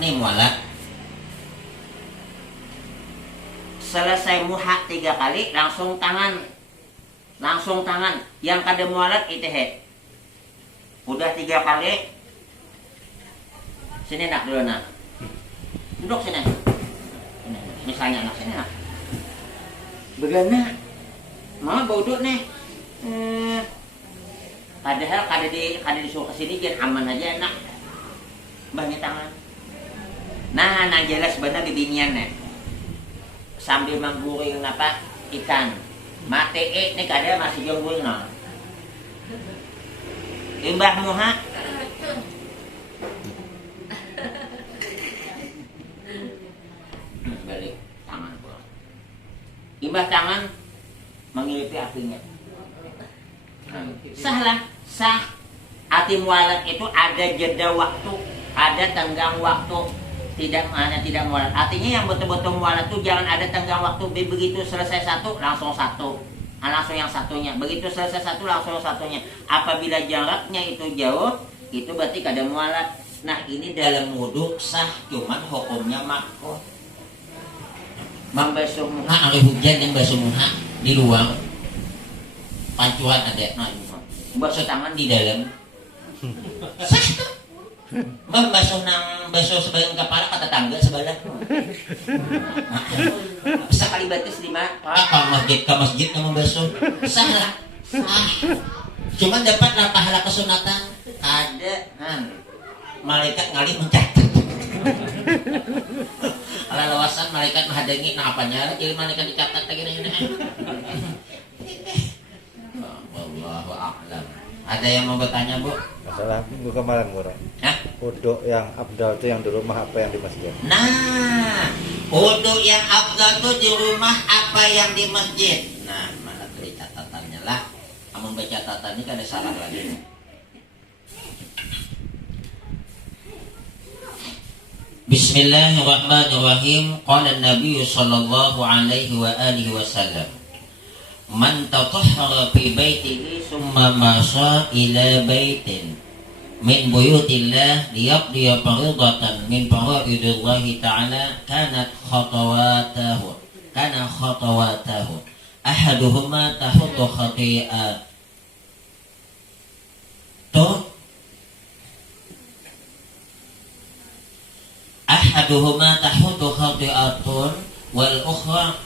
selesai muha 3 kali langsung tangan. Yang kada mualat itu udah 3 kali. Sini nak dulu nak. Duduk sini. Misalnya anak sini nak. Begana. Mama bauduk nih. Padahal kada disuruh kesini jangan aman aja enak. Banyak tangan. Nah jelas benar di binian nih. Sambil mengguring ikan. Mate nih kada masih jauh nah. Imbah muha. Balik tangan pulang. Imbah tangan mengilipi apinya. Sah. Arti mualat itu ada jeda waktu, ada tenggang waktu. Tidak mualat. Artinya yang betul-betul mualat itu jangan ada tenggang waktu. Begitu selesai 1 langsung 1. Langsung yang satunya. Begitu selesai 1 langsung yang satunya. Apabila jaraknya itu jauh, itu berarti kada mualat. Nah, ini dalam wudhu sah, cuman hukumnya makruh. Membasuh muha, hari hujan yang basuh muha di luar. Pancuran ada. Nah, basuh tangan di dalam. Sah tuh. Basuh sebagian kepala kata tangga sebelah. Sekali batis 5. Ke masjid kamu basuh. Sah. Cuman dapatlah pahala kesunatan. Ada. Malaikat ngalih mencatat. Ala lawasan malaikat menghadangi. Nah apanya? Jadi malaikat dicatat lagi nih. Wallahu a'lam. Ada yang mau bertanya, Bu? Masalah minggu kemarin murah. Wudhu yang abdal itu yang di rumah apa yang di masjid? Nah, wudhu yang abdal itu di rumah apa yang di masjid? Nah, mana tuh catatannya lah. Kamu baca catatannya kan ada salah lagi. Bismillahirrahmanirrahim. Qala an-nabiy sallallahu alaihi wa alihi wasallam. Man tatahhara fi baitihi summa masha ila baitin min buyutillah liyaqdiya faridatan min faraidillahi ta'ala kanat khatawatahu ahaduhuma tahuttu khati'atun wal ukhra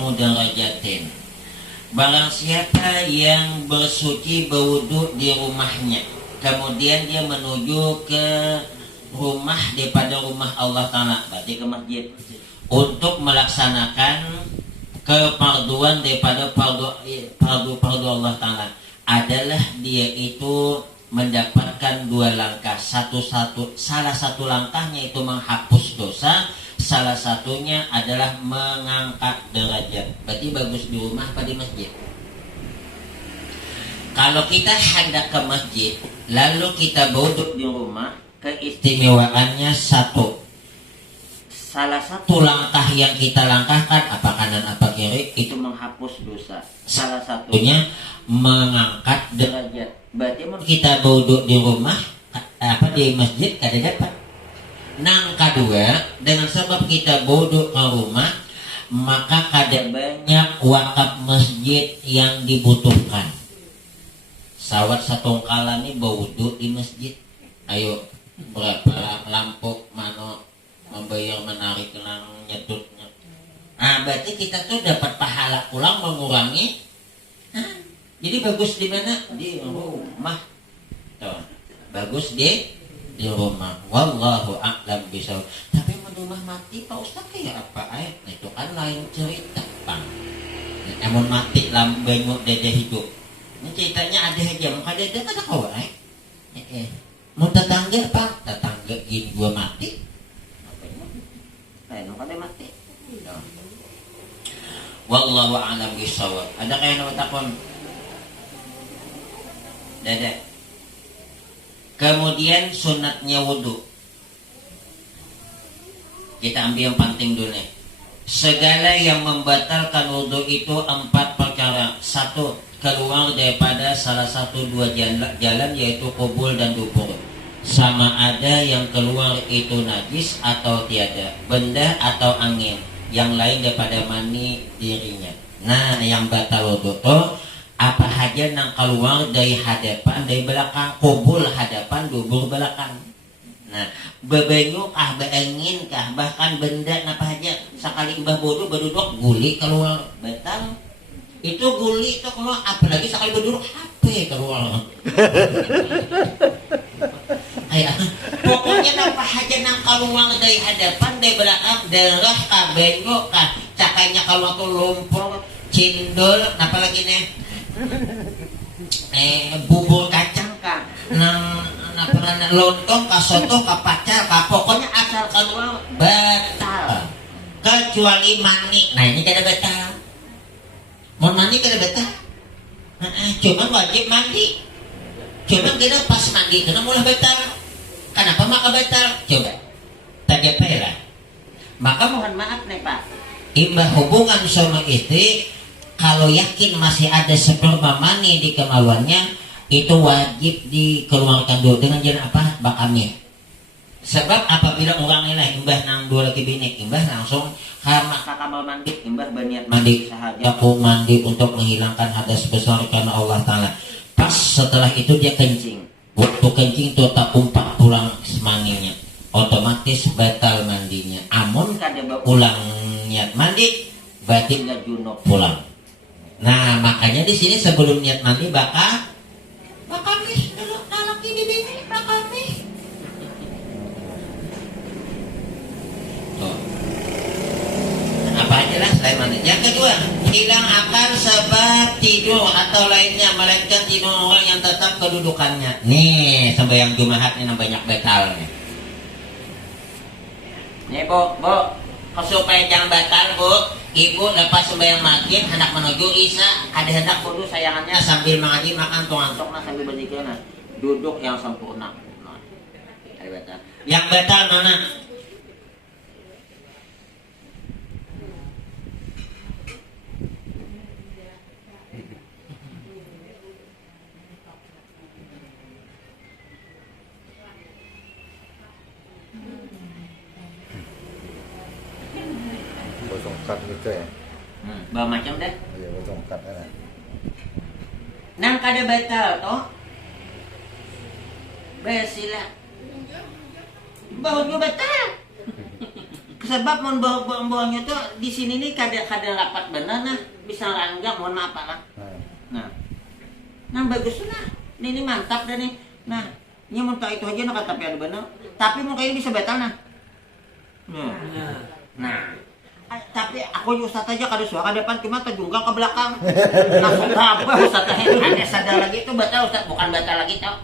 darajatin. Barang siapa yang bersuci berwudu di rumahnya, kemudian dia menuju ke rumah daripada rumah Allah Ta'ala, berarti ke masjid, untuk melaksanakan keparduan daripada pardu Allah Ta'ala, adalah dia itu mendapatkan 2 langkah. Salah satu langkahnya itu menghapus dosa, salah satunya adalah mengangkat derajat. Berarti bagus di rumah apa di masjid? Kalau kita hendak ke masjid lalu kita duduk di rumah, keistimewaannya satu, salah satu langkah yang kita langkahkan apa kanan apa kiri itu menghapus dosa, salah satunya mengangkat derajat. Berarti mau kita duduk di rumah apa di masjid kada dapat. Nang kedua, dengan sebab kita duduk ke rumah maka kada banyak wakaf masjid yang dibutuhkan. Sawat satu kala nih duduk di masjid, ayo berapa lampu mano membayar menarik nang nyedutnya. Berarti kita tuh dapat pahala pulang mengurangi. Jadi bagus di mana? Di rumah. Tuh, bagus di rumah. Wallahu a'lam bishawab. Tapi rumah mati Pak Ustaz kayak apa? Itu kan lain cerita, Bang. Namun mati lambengmu dede hidup. Ini ceritanya ada aja muka dede kada kau mau tetangga Pak? Tetangga gini gua mati. Lain kada mati. Wallahu a'lam bishawab. Ada kayak nama takon? Dada. Kemudian sunatnya wudhu. Kita ambil yang penting dulu nih. Segala yang membatalkan wudhu itu 4 perkara. 1. Keluar daripada salah satu 2 jalan yaitu kubul dan dubur. Sama ada yang keluar itu najis atau tiada, benda atau angin, yang lain daripada mani dirinya. Nah, yang batal wudhu tuh apa aja yang keluar dari hadapan, dari belakang, kubul hadapan, dubur belakang. Nah, bebenyu kah, beangin kah, bahkan benda apa aja. Sekali imbah bodoh berduduk guli keluar batal. Itu guli itu keluar, apalagi sekali berduduk HP keluar. Ayah, pokoknya apa aja yang keluar dari hadapan, dari belakang, darah kah, benyu kah, cakainya keluar tuh lumpur, cindol, apalagi nih. Bubur kacang kah, lontong kah, soto kah, pacar kah, pokoknya asal keluar batal, kecuali mani. Nah ini kada batal. Mau mandi kada batal. Cuma wajib mandi. Cuma kita pas mandi kena mulai batal. Kenapa maka batal? Coba tanya lah. Maka mohon maaf nih Pak, imbah hubungan sama istri, kalau yakin masih ada sperma mani di kemaluannya, itu wajib dikeluarkan dulu dengan jalan apa? Bakamnya. Sebab apabila orang ini imbah nang 2 laki bini, imbah langsung karena kamal mandi, imbah berniat mandi sahaja aku mandi untuk menghilangkan hadas besar karena Allah Ta'ala. Pas setelah itu dia kencing. Waktu kencing itu tak umpak pulang semaninya, otomatis batal mandinya. Amun kada ulang niat mandi, berarti nggak junub pulang. Nah makanya di sini sebelum niat mandi bakamis dulu nalaki di bini bakamis. Apa aja lah selain mandi. Yang kedua, hilang akal sebab tidur atau lainnya, melainkan tidur orang yang tetap kedudukannya. Nih sembahyang Jumat ini banyak batalnya. Nih bu, supaya jangan batal bu, ibu lepas sembahyang maghrib hendak menuju isya, ada hendak kudu sayangannya sambil mengaji makan tuang-tuang sambil berzikir, duduk yang sempurna. Nah, ada batal. Yang batal mana? Tongkat gitu ya. Bawa macam deh. Iya, tongkat ada. Nang kada batal toh. Besila. Baunya batal. Sebab mon baunya tuh di sini nih kada rapat benar nah, bisa rangga mohon maaf Pak lah. Nah. Nang bagus lah. Ini mantap dah nih. Nah, ini mun tak itu aja nak tapi ada benar. Tapi mau kayak bisa batal nah. Nah. Tapi aku Ustaz aja kada suara depan cuma terjungkal ke belakang. Langsung apa Ustaz ada sadar lagi itu batal Ustaz, bukan batal lagi tau.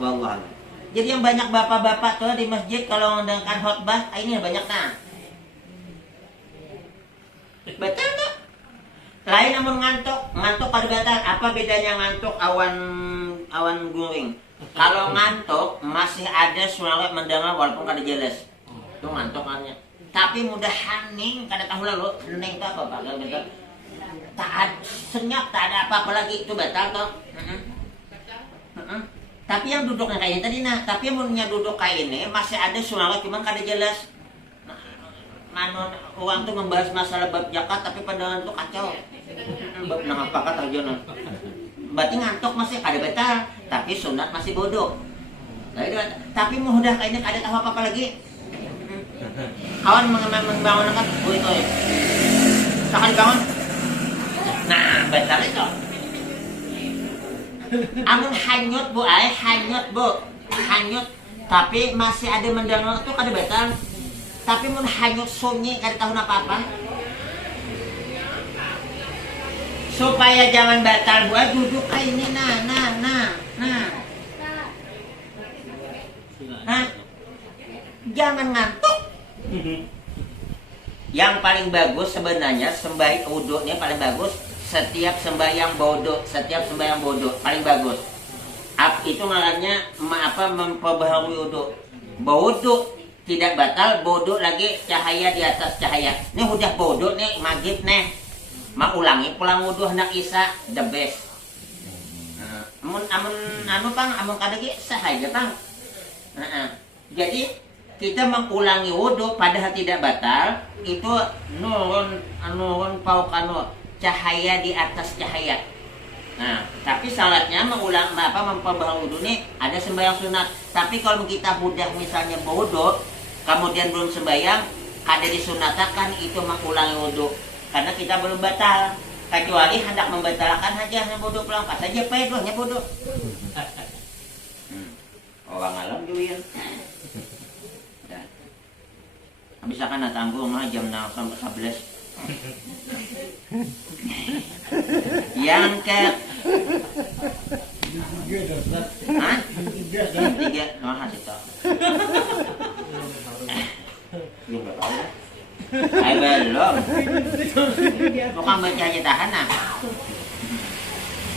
Wallah. Jadi yang banyak bapak-bapak tuh di masjid kalau mengadakan khotbah, ini banyak nah. Betul tuh. Lain namun ngantuk pada batal. Apa bedanya ngantuk awan guring? Kalau ngantuk masih ada suara mendengar walaupun kada jelas. Itu ngantuk hanya. Tapi mudah hening kada tahu lalu hening tak apa Pak? Betul. Tak ada senyap, tak ada apa-apa lagi itu batal toh. Tapi yang duduknya kayak ini tadi nah, tapi yang duduk kayak ini masih ada suara cuman kada jelas. Orang tuh membahas masalah bab zakat tapi pandangan tuh kacau. Bab nang apa kata aja nah. Berarti ngantuk masih kada batal, tapi sunat masih bodoh. Tapi mudah kayaknya kada tahu apa-apa lagi. Kawan membangun kan, itu. Sakan bangun. Nah, batal itu. Amun hanyut bu, hanyut. Tapi masih ada mendengar itu kada batal. Tapi mun hanyut sunyi kada tahu apa-apa. Supaya jangan batal buat duduk kayak ini nah. Hah? Jangan ngantuk. Yang paling bagus sebenarnya sembahyang wudhunya paling bagus setiap sembahyang bodoh paling bagus. Itu ngarannya memperbaharui wudhu. Bodoh tidak batal, bodoh lagi cahaya di atas cahaya. Ini udah bodoh nih maghrib nih. Mau ulangi pulang wudhu hendak isya the best. Amun kada ge sah aja bang. Jadi kita mengulangi wudhu padahal tidak batal itu nurun paukano cahaya di atas cahaya. Nah, tapi salatnya memperbaharui wudhu nih ada sembahyang sunat. Tapi kalau kita udah misalnya wudhu kemudian belum sembahyang kada disunatakan itu mengulangi wudhu karena kita belum batal. Kecuali hendak membatalkan saja hanya bodoh pelangkat saja hanya bodoh. Orang alam duit. Misalkan tanggung mah jam 6 sampai 11. Yang ke Hah? Jam 3 noh itu. Belum tahu. Ay belum. Bukan baca aja tahan nah.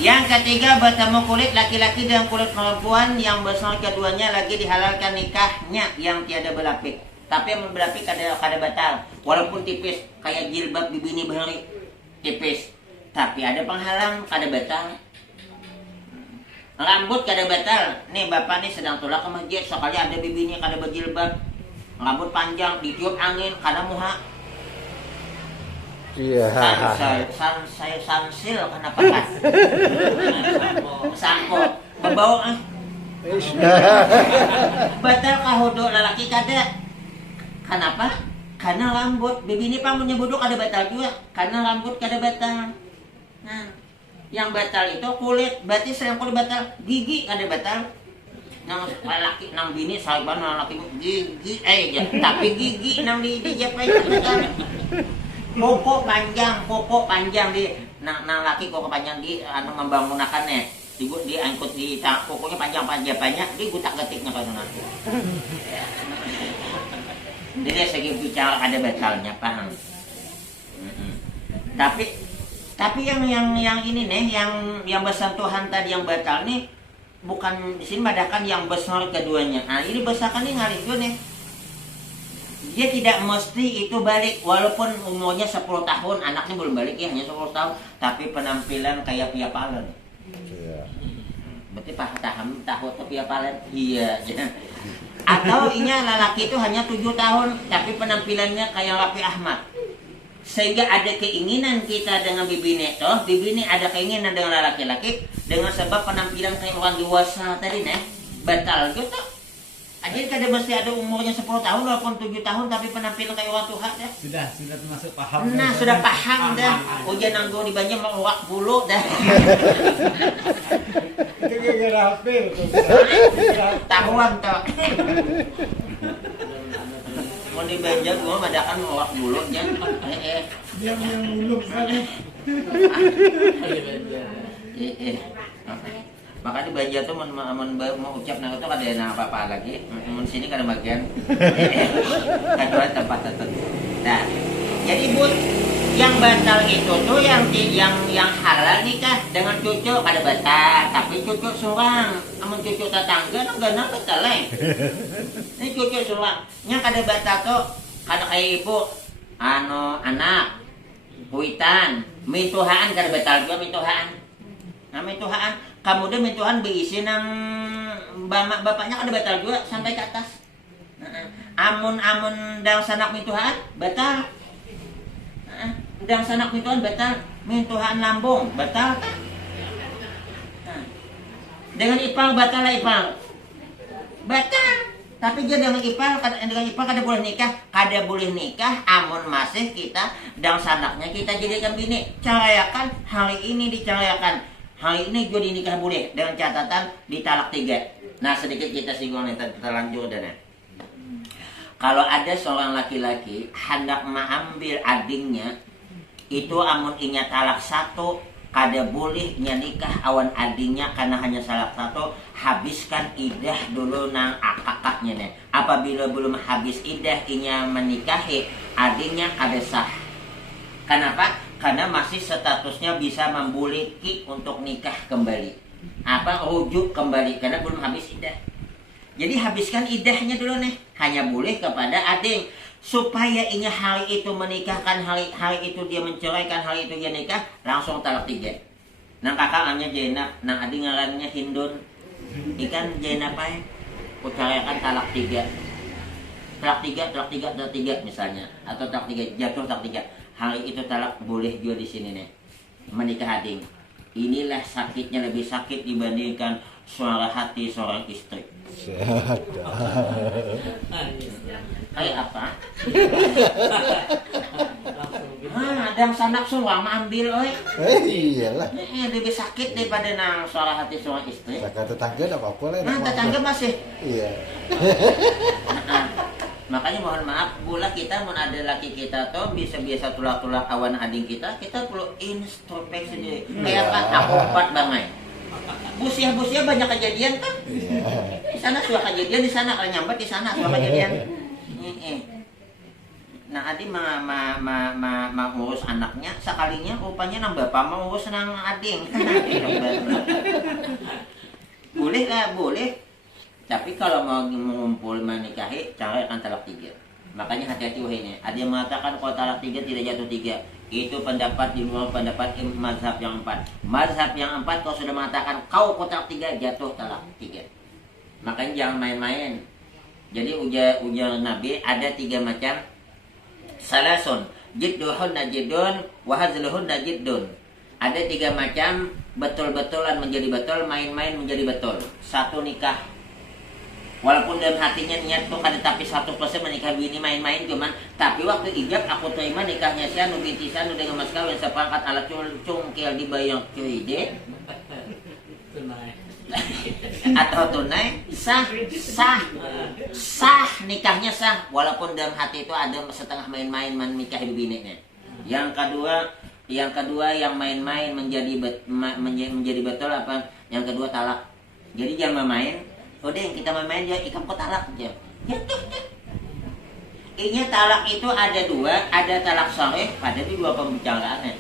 Yang ketiga bertemu kulit laki-laki dengan kulit perempuan yang bersama keduanya lagi dihalalkan nikahnya yang tiada berlapik. Tapi yang berlapik kada batal. Walaupun tipis kayak jilbab bibini bahari tipis. Tapi ada penghalang kada batal. Rambut kada batal. Nih bapak nih sedang tolak ke masjid sekali ada bibini kada berjilbab. Rambut panjang ditiup angin kada muha. Iya. Saya sansil kenapa kan? Sampo berbau batal kahodo lalaki kada. Kenapa? Karena rambut. Bibi ini pang menyebut kada batal juga. Karena rambut kada batal. Nah, yang batal itu kulit. Berarti selain kulit batal, gigi kada batal. Nang laki nang bini sahiban nang laki gigi tapi gigi nang di japai batal. Koko panjang di nang laki koko panjang di membangunakannya. Diangkut di pokoknya panjang banyak di gutak getiknya kan nanti. Jadi segi bicara ada batalnya paham. Tapi yang ini nih yang bersentuhan tadi yang batal nih bukan di sini madakan yang besar keduanya. Nah ini besarkan nih ngalir juga nih. Dia tidak mesti itu balik walaupun umurnya 10 tahun anaknya belum balik ya hanya 10 tahun tapi penampilan kayak Pia Palen. Iya. Berarti tahu Pia Palen. Iya. Atau inya lelaki itu hanya 7 tahun tapi penampilannya kayak Raffi Ahmad. Sehingga ada keinginan kita dengan bibini ada keinginan dengan laki-laki dengan sebab penampilan kayak orang dewasa tadi nih batal gitu. Jadi kada mesti ada umurnya 10 tahun walaupun 7 tahun tapi penampilan kayak orang tua dah. Sudah termasuk paham. Nah, sudah paham dah. Ujian nanggo di banyak mau uak bulu dah. Itu gara-gara hafil. Tahuan toh. Mau dibanjak gua madakan ngolak bulu nya. Dia yang ulung sana. Makanya banja tuh mau ucap nah itu kada apa-apa lagi. Mun sini kada bagian. Kadua tempat tertentu. Nah, jadi Bu, yang batal itu tuh yang halal nikah dengan cucu kada batal, tapi cucu surang. Amun cucu tetangga nggak batal Ini cucu surang. Yang kada batal tuh kada kayak ibu anak kuitan, mituhaan kada batal juga mituhaan. Nah mituhaan, kemudian mituhaan berisi nang bapaknya kada batal juga sampai ke atas. Amun dang sanak mituhaan batal. Dang sanak mituhaan batal, mituhaan lambung batal kan? Dengan ipal batal lah ipal. Batal. Tapi dia dengan ipal kada boleh nikah, amun masih kita dang sanaknya kita jadikan bini. Carayakan hari ini dicarayakan. Hari ini juga dinikah boleh dengan catatan ditalak 3. Nah sedikit kita singgung nih terlanjur dan kalau ada seorang laki-laki hendak mengambil adingnya itu amun inya talak 1 kada boleh nya nikah awan adingnya karena hanya salah 1 habiskan idah dulu nang akaknya nih. Apabila belum habis idah inya menikahi adingnya kada sah. Kenapa? Karena masih statusnya bisa membolehki untuk nikah kembali. Rujuk kembali karena belum habis idah. Jadi habiskan idahnya dulu nih. Hanya boleh kepada ading. Supaya inya hari itu menikahkan, hari itu dia menceraikan, hari itu dia nikah, langsung talak 3. Nang kakak namanya Jainab, nang ading ngarannya Hindun. Ikan Jainab apa? Kucarakan talak 3. Talak 3 misalnya. Atau talak 3, jatuh talak 3. Hari itu talak boleh juga di sini nih. Menikah ading. Inilah sakitnya lebih sakit dibandingkan suara hati seorang istri. Kayak apa? Ada sanak suang ambil Iyalah. lebih sakit daripada nang suara hati seorang istri. Kakak tetangga apa apa lah. Tetangga masih. Iya. Makanya mohon maaf, pula kita mau ada laki kita tuh bisa tulak-tulak awan ading kita perlu introspeksi sendiri. Kayak apa? Aku 4 bangai. Busia banyak kejadian kan? Di sana suka kejadian, di sana kalau nyambat di sana suka kejadian. Nah, Adi mengurus anaknya, sekalinya rupanya nang bapak mau urus nang ading. Boleh lah, boleh. Tapi kalau mau mengumpul menikahi, cara akan talak 3. Makanya hati-hati ini. Ada yang mengatakan kalau talak 3 tidak jatuh 3. Itu pendapat di luar pendapat mazhab yang 4. Mazhab yang 4 kalau sudah mengatakan kau talak 3 jatuh talak 3. Makanya jangan main-main. Jadi ujar Nabi ada 3 macam salasun. Jidduhun najidun, wahazluhun najiddun. Ada 3 macam betul-betulan menjadi betul, main-main menjadi betul. 1 nikah. Walaupun dalam hatinya niat tuh kada tapi 1% menikah bini main-main cuman tapi waktu ijab aku terima nikahnya si anu binti sanu dengan mas kawin seperangkat alat cungkil dibayang cuide atau tunai sah nikahnya sah walaupun dalam hati itu ada setengah main-main menikah bininya. Yang kedua yang main-main menjadi betul apa? Yang kedua talak. Jadi jangan main. Udah yang kita main dia ikan kok talak aja. Ini talak itu ada 2, ada talak sharih, ada di 2 pembicaraannya.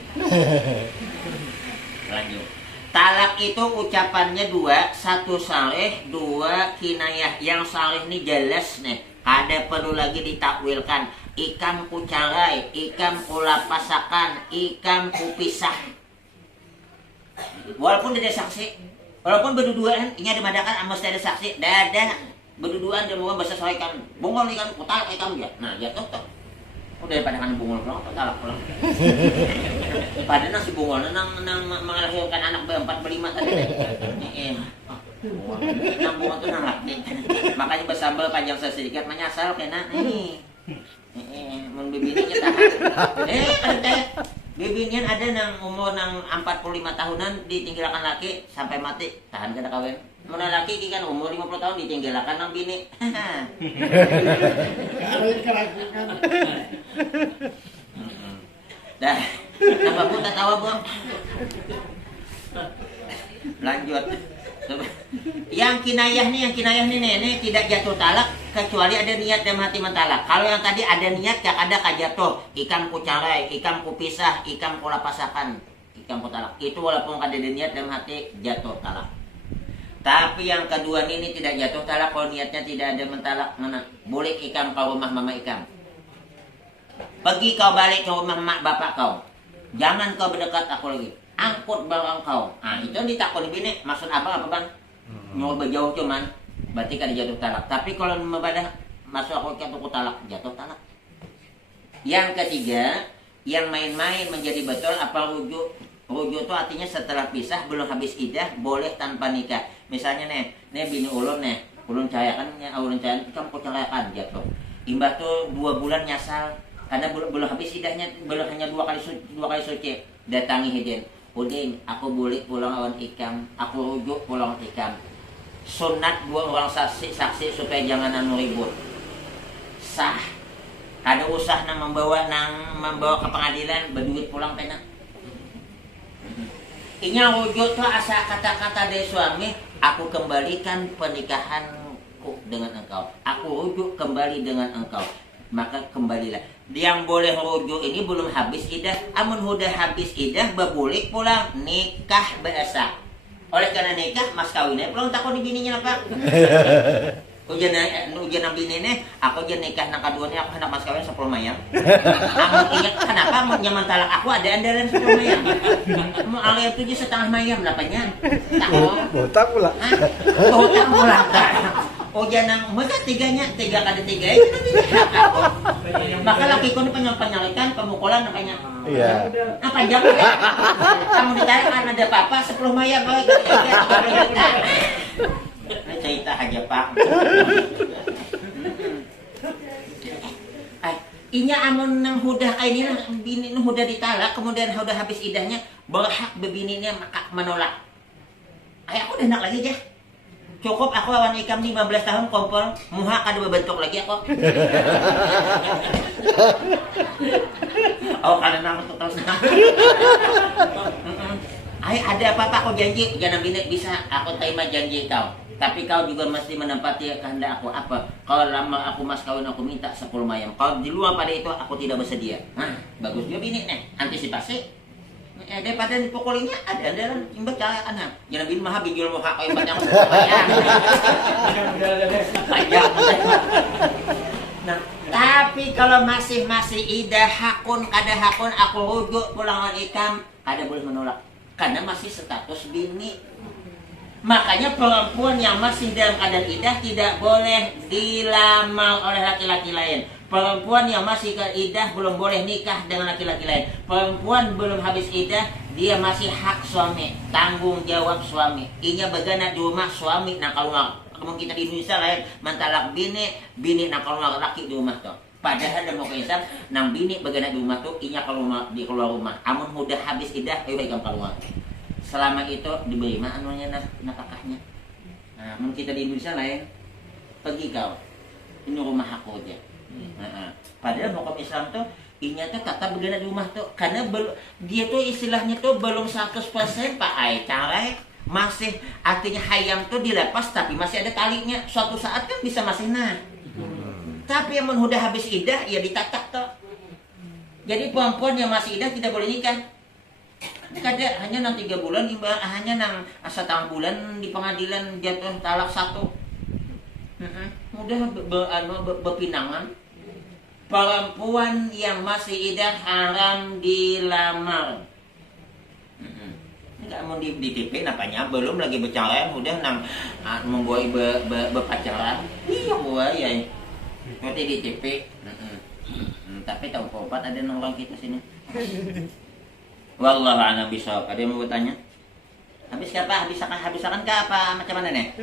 Lanjut. Talak itu ucapannya 2, 1 sharih, 2 kinayah. Yang sharih ini jelas nih, kada perlu lagi ditakwilkan. Ikam ku carai, ikam ku lapasakan, ikam ku pisah. Walaupun ada saksi. Walaupun berduaan, ini ada madakan, mesti ada saksi, ada berduaan dia mau bahasa soalkan, bungol ikan, kutal ikan dia, nah jatuh tuh, udah pada kan bungol pulang, talak pulang. Padahal nasi bungol nang melahirkan anak ber 4 ber 5 tadi, nang bungol tuh nang lakni, makanya bersambal panjang sedikit menyasar kena, membibininya tahan, ada bibinian ada nang umur nang 45 tahunan ditinggalkan laki sampai mati tahan kada kawin Mun laki kan umur 50 tahun ditinggalakan nang bini. Kawin keragungan. Dah, kenapa Bu tak tawa Bu? Lanjut. Yang kinayah nih nenek tidak jatuh talak kecuali ada niat dalam hati mentalak. Kalau yang tadi ada niat gak ada kajatuh, ikan ku carai, ikan ku pisah, ikan ku lapasakan, ikan ku talak. Itu walaupun ada niat dalam hati jatuh talak. Tapi yang kedua ini tidak jatuh talak kalau niatnya tidak ada mentalak. Mana? Boleh ikan kau rumah mama ikan. Pergi kau balik ke rumah mak bapak kau. Jangan kau berdekat aku lagi. Angkut barang kau. Ah itu ditakoni bini. Maksud apa bang? Nyoba jauh cuman. Berarti kan jatuh talak. Tapi kalau membadah masuk aku jatuh talak, jatuh talak. Yang ketiga, yang main-main menjadi betul apa rujuk? Rujuk itu artinya setelah pisah belum habis iddah boleh tanpa nikah. Misalnya nih bini ulun ulun cayakan ulun cayakan kamu cayakan jatuh. Imbah tuh 2 bulan nyasal karena belum habis iddahnya, belum hanya 2 kali suci. Datangi hidin. Udin, aku boleh pulang awan ikam, aku rujuk pulang ikam. Sunat 2 orang saksi supaya jangan ribut. Sah. Ada usah membawa ke pengadilan berduit pulang pena. Inya rujuk tuh asa kata-kata dari suami, aku kembalikan pernikahanku dengan engkau. Aku rujuk kembali dengan engkau. Maka kembalilah. Yang boleh rujuk ini belum habis iddah. Amun udah habis iddah babulik pulang nikah biasa. Oleh karena nikah mas kawinnya pulang takut di bininya apa? Ujian ang bini aku ujian nikah nang kaduanya aku hendak mas kawin 10 mayang. Amun ingat kenapa mau nyaman talak aku ada andalan 10 mayang. Mau alih itu je setengah mayam lapanya. Botak pula. Botak pula. Ujian ang maka 3 kali 3 itu aku. Maka laki ko penyalikan pemukulan namanya. Iya. Apa jam? Kamu ditarik kan ada papa 10 mayang kau. Cerita aja Pak. Inya amun nang hudah ini bini nang hudah ditalak kemudian hudah habis idahnya berhak bebininya menolak. Aku udah enak lagi aja. Cukup aku awan ikam 15 tahun kompol muha kada berbentuk lagi aku. Oh karena nama tuh terus. Ada apa-apa aku janji jangan bini bisa aku terima janji kau. Tapi kau juga mesti menempati kehendak aku apa? Kalau lama aku mas kawin aku minta 10 mayam. Kalau di luar pada itu aku tidak bersedia. Nah, bagus juga bini antisipasi. Daripada dipukulinya ada andalan imbas cara anak. Jangan bini mah bijul muka kau imbas yang 10 mayam. Nah, tapi kalau masih idah hakun kada hakun aku rujuk pulang ikam kada boleh menolak karena masih status bini. Makanya perempuan yang masih dalam keadaan idah tidak boleh dilamar oleh laki-laki lain. Perempuan yang masih ke idah belum boleh nikah dengan laki-laki lain. Perempuan belum habis idah, dia masih hak suami, tanggung jawab suami. Inya begana di rumah suami nak keluar. Kamu kita di Indonesia lain mentalak bini nak keluar laki di rumah tuh. Padahal dalam hukum Islam nang bini begana di rumah tuh inya keluar rumah. Amun udah habis idah, ayo ikam keluar. Selama itu diberi anunya nafkahnya. Nah, mungkin kita di Indonesia lain pergi kau ini rumah aku aja. Padahal hukum Islam tuh inya tuh kata begana di rumah tuh karena dia tuh istilahnya tuh belum 100% Pak Ai carai masih artinya hayam tuh dilepas tapi masih ada talinya. Suatu saat kan bisa masih tapi yang udah habis idah ya ditatak tuh. Jadi perempuan yang masih idah tidak boleh nikah. Kada hanya nang 3 bulan hanya nang asa tang bulan di pengadilan jatuh talak 1. Mudah berpinangan. Perempuan yang masih idah haram dilamar. Enggak mau di TV napanya belum lagi bercerai udah nang membuat berpacaran. Iya gua ya. Nanti di TV. Tapi tahu obat ada nang orang kita sini. Wallahu a'lam bishawab. Ada yang mau bertanya? Habis apa? Habisakan ke apa? Macam mana nih?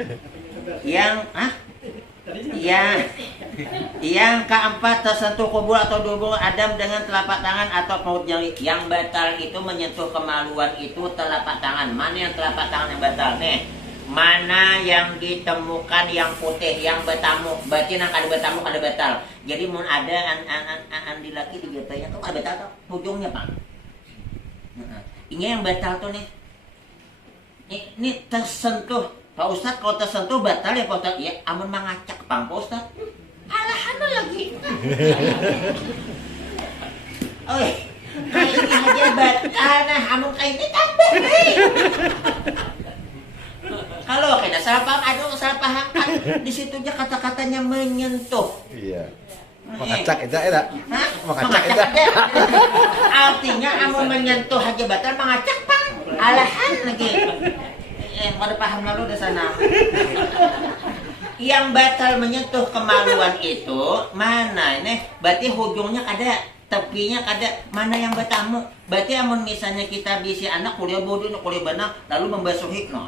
Yang keempat tersentuh kubur atau dubur Adam dengan telapak tangan atau paut jari. Yang batal itu menyentuh kemaluan itu telapak tangan. Mana yang telapak tangan yang batal? Nih, mana yang ditemukan yang putih yang betamu berarti nang kada betamu kada betal. Jadi mun ada an di laki di getanya tuh kada betal tuh ujungnya Pak. Ini yang betal tuh nih. Ini tersentuh Pak Ustadz, kalau tersentuh batal ya Pak Ustadz. Ya amun mengacak Pak Ustadz. Alahana lagi. Oh, kayak ini aja batal nah amun kayak ini tambah. Kalau kena salah paham, aduh salah paham kan di situ aja kata-katanya menyentuh. Iya. Mengacak itu enak. Hah? Mengacak itu. Aja. Artinya amun menyentuh aja batal mengacak Pak. Alahan lagi. Pada paham lalu di sana. Yang batal menyentuh kemaluan itu mana ini? Berarti hujungnya kada, tepinya kada. Mana yang betamu? Berarti amun misalnya kita bisi anak kuliah bodoh, kuliah benar, lalu membasuhi no.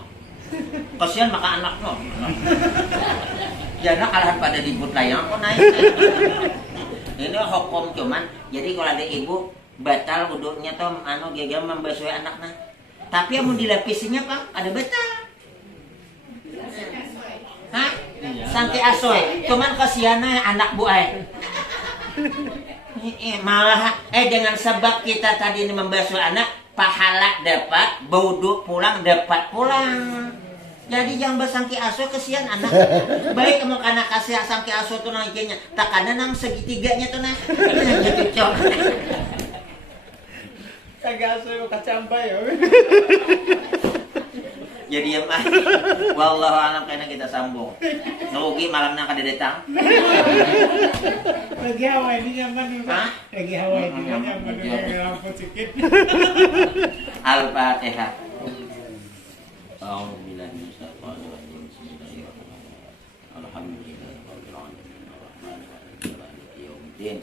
Kasihan maka anak no. Jangan kalahan pada dibut layang kok naik. Ini hukum cuman. Jadi kalau ada ibu batal wudhunya tuh gagal membasuhi anaknya. Tapi yang mau dilapisinya Pak, ada batal. Hah? Sampai asoy. Cuman kasihannya anak bu malah dengan sebab kita tadi ini membasuh anak, pahala dapat, wudhu pulang dapat pulang. Jadi yang bersangki aso kesian anak. Baik kamu anak kasih sangki aso tuh nantinya. Tak ada nang segitiganya tuh nah. Gitu cok. Kagak aso kacampai ya. Jadi ya mah. Wallahu alam kayaknya kita sambung. Ngerugi malamnya kada datang. Lagi hawa ini nyaman nih Pak. Lagi hawa ini nyaman nih lampu sedikit. Al-Fatihah. A'udzubillahi minasyaitonir rajim. Bismillahirrahmanirrahim. Alhamdulillahirabbil alamin. Arrahmanirrahim. Maliki yaumiddin.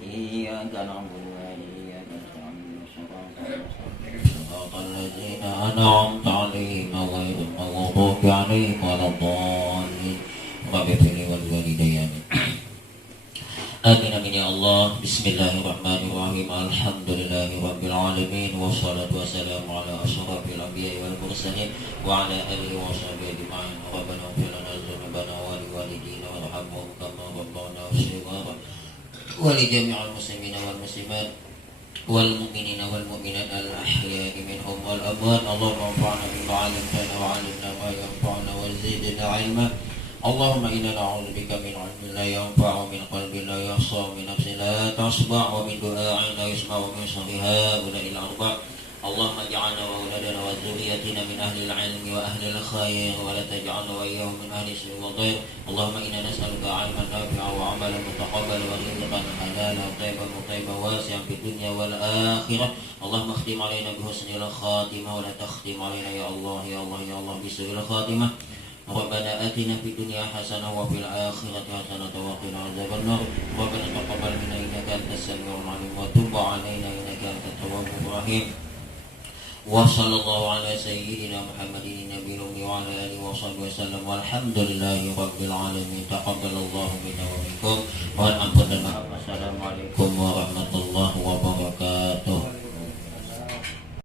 Iyyaka na'budu wa iyyaka nasta'in. Shiratal ladzina an'amta 'alaihim ghairil maghdubi 'alaihim waladdallin. Waghfirli wal walidayya. Amin amin ya Allah. Bismillahirrahmanirrahim. Alhamdulillahirabbil alamin wassalatu wassalamu ala asyrafil anbiya'i wal mursalin wa ala alihi wa sahbihi ajma'in. Rabbana ighfir lana dzunubana wa liwalidina warhamhum kama rabbayana shighara wa li jami'il muslimina wal muslimat wal mu'minina wal mu'minat al ahya'i minhum wal amwat. Allahumma anfa'na bima 'allamtana wa 'allimna ma yanfa'una wa zidna 'ilma. Allahumma inna na'udzubika min 'ilmin la yanfa'u min qalbin la yahsa min nafsin la tasma' wa min du'a'in la yusma'u min sharri ha'ula'il arba'. Allahumma ij'alna wa auladana wa dzurriyyatina min ahli al-'ilmi wa ahli al-khair wa la taj'alna wa iyyahum min ahli as-su'i wal dhair. Allahumma inna nas'aluka 'ilman nafi'an wa 'amalan mutaqabbalan wa rizqan halalan tayyiban wasi'an fid dunya wal akhirah. Allahumma khtim 'alaina bi husnil khatimah wa la takhtim 'alaina ya Allah ya Allah ya Allah bi su'il khatimah. Rabbana atina fid dunya hasanah wa fil akhirati hasanah wa qina adzabannar. Rabbana taqabbal minna innaka antas samiul 'alim wa tub 'alaina innaka antat tawwabur rahim. Wa sallallahu ala sayyidina Muhammadin nabiyil ummi wa ala alihi wa sahbihi wasallam walhamdulillahi rabbil alamin. Taqabbalallahu minna wa minkum. Mohon ampun dan maaf.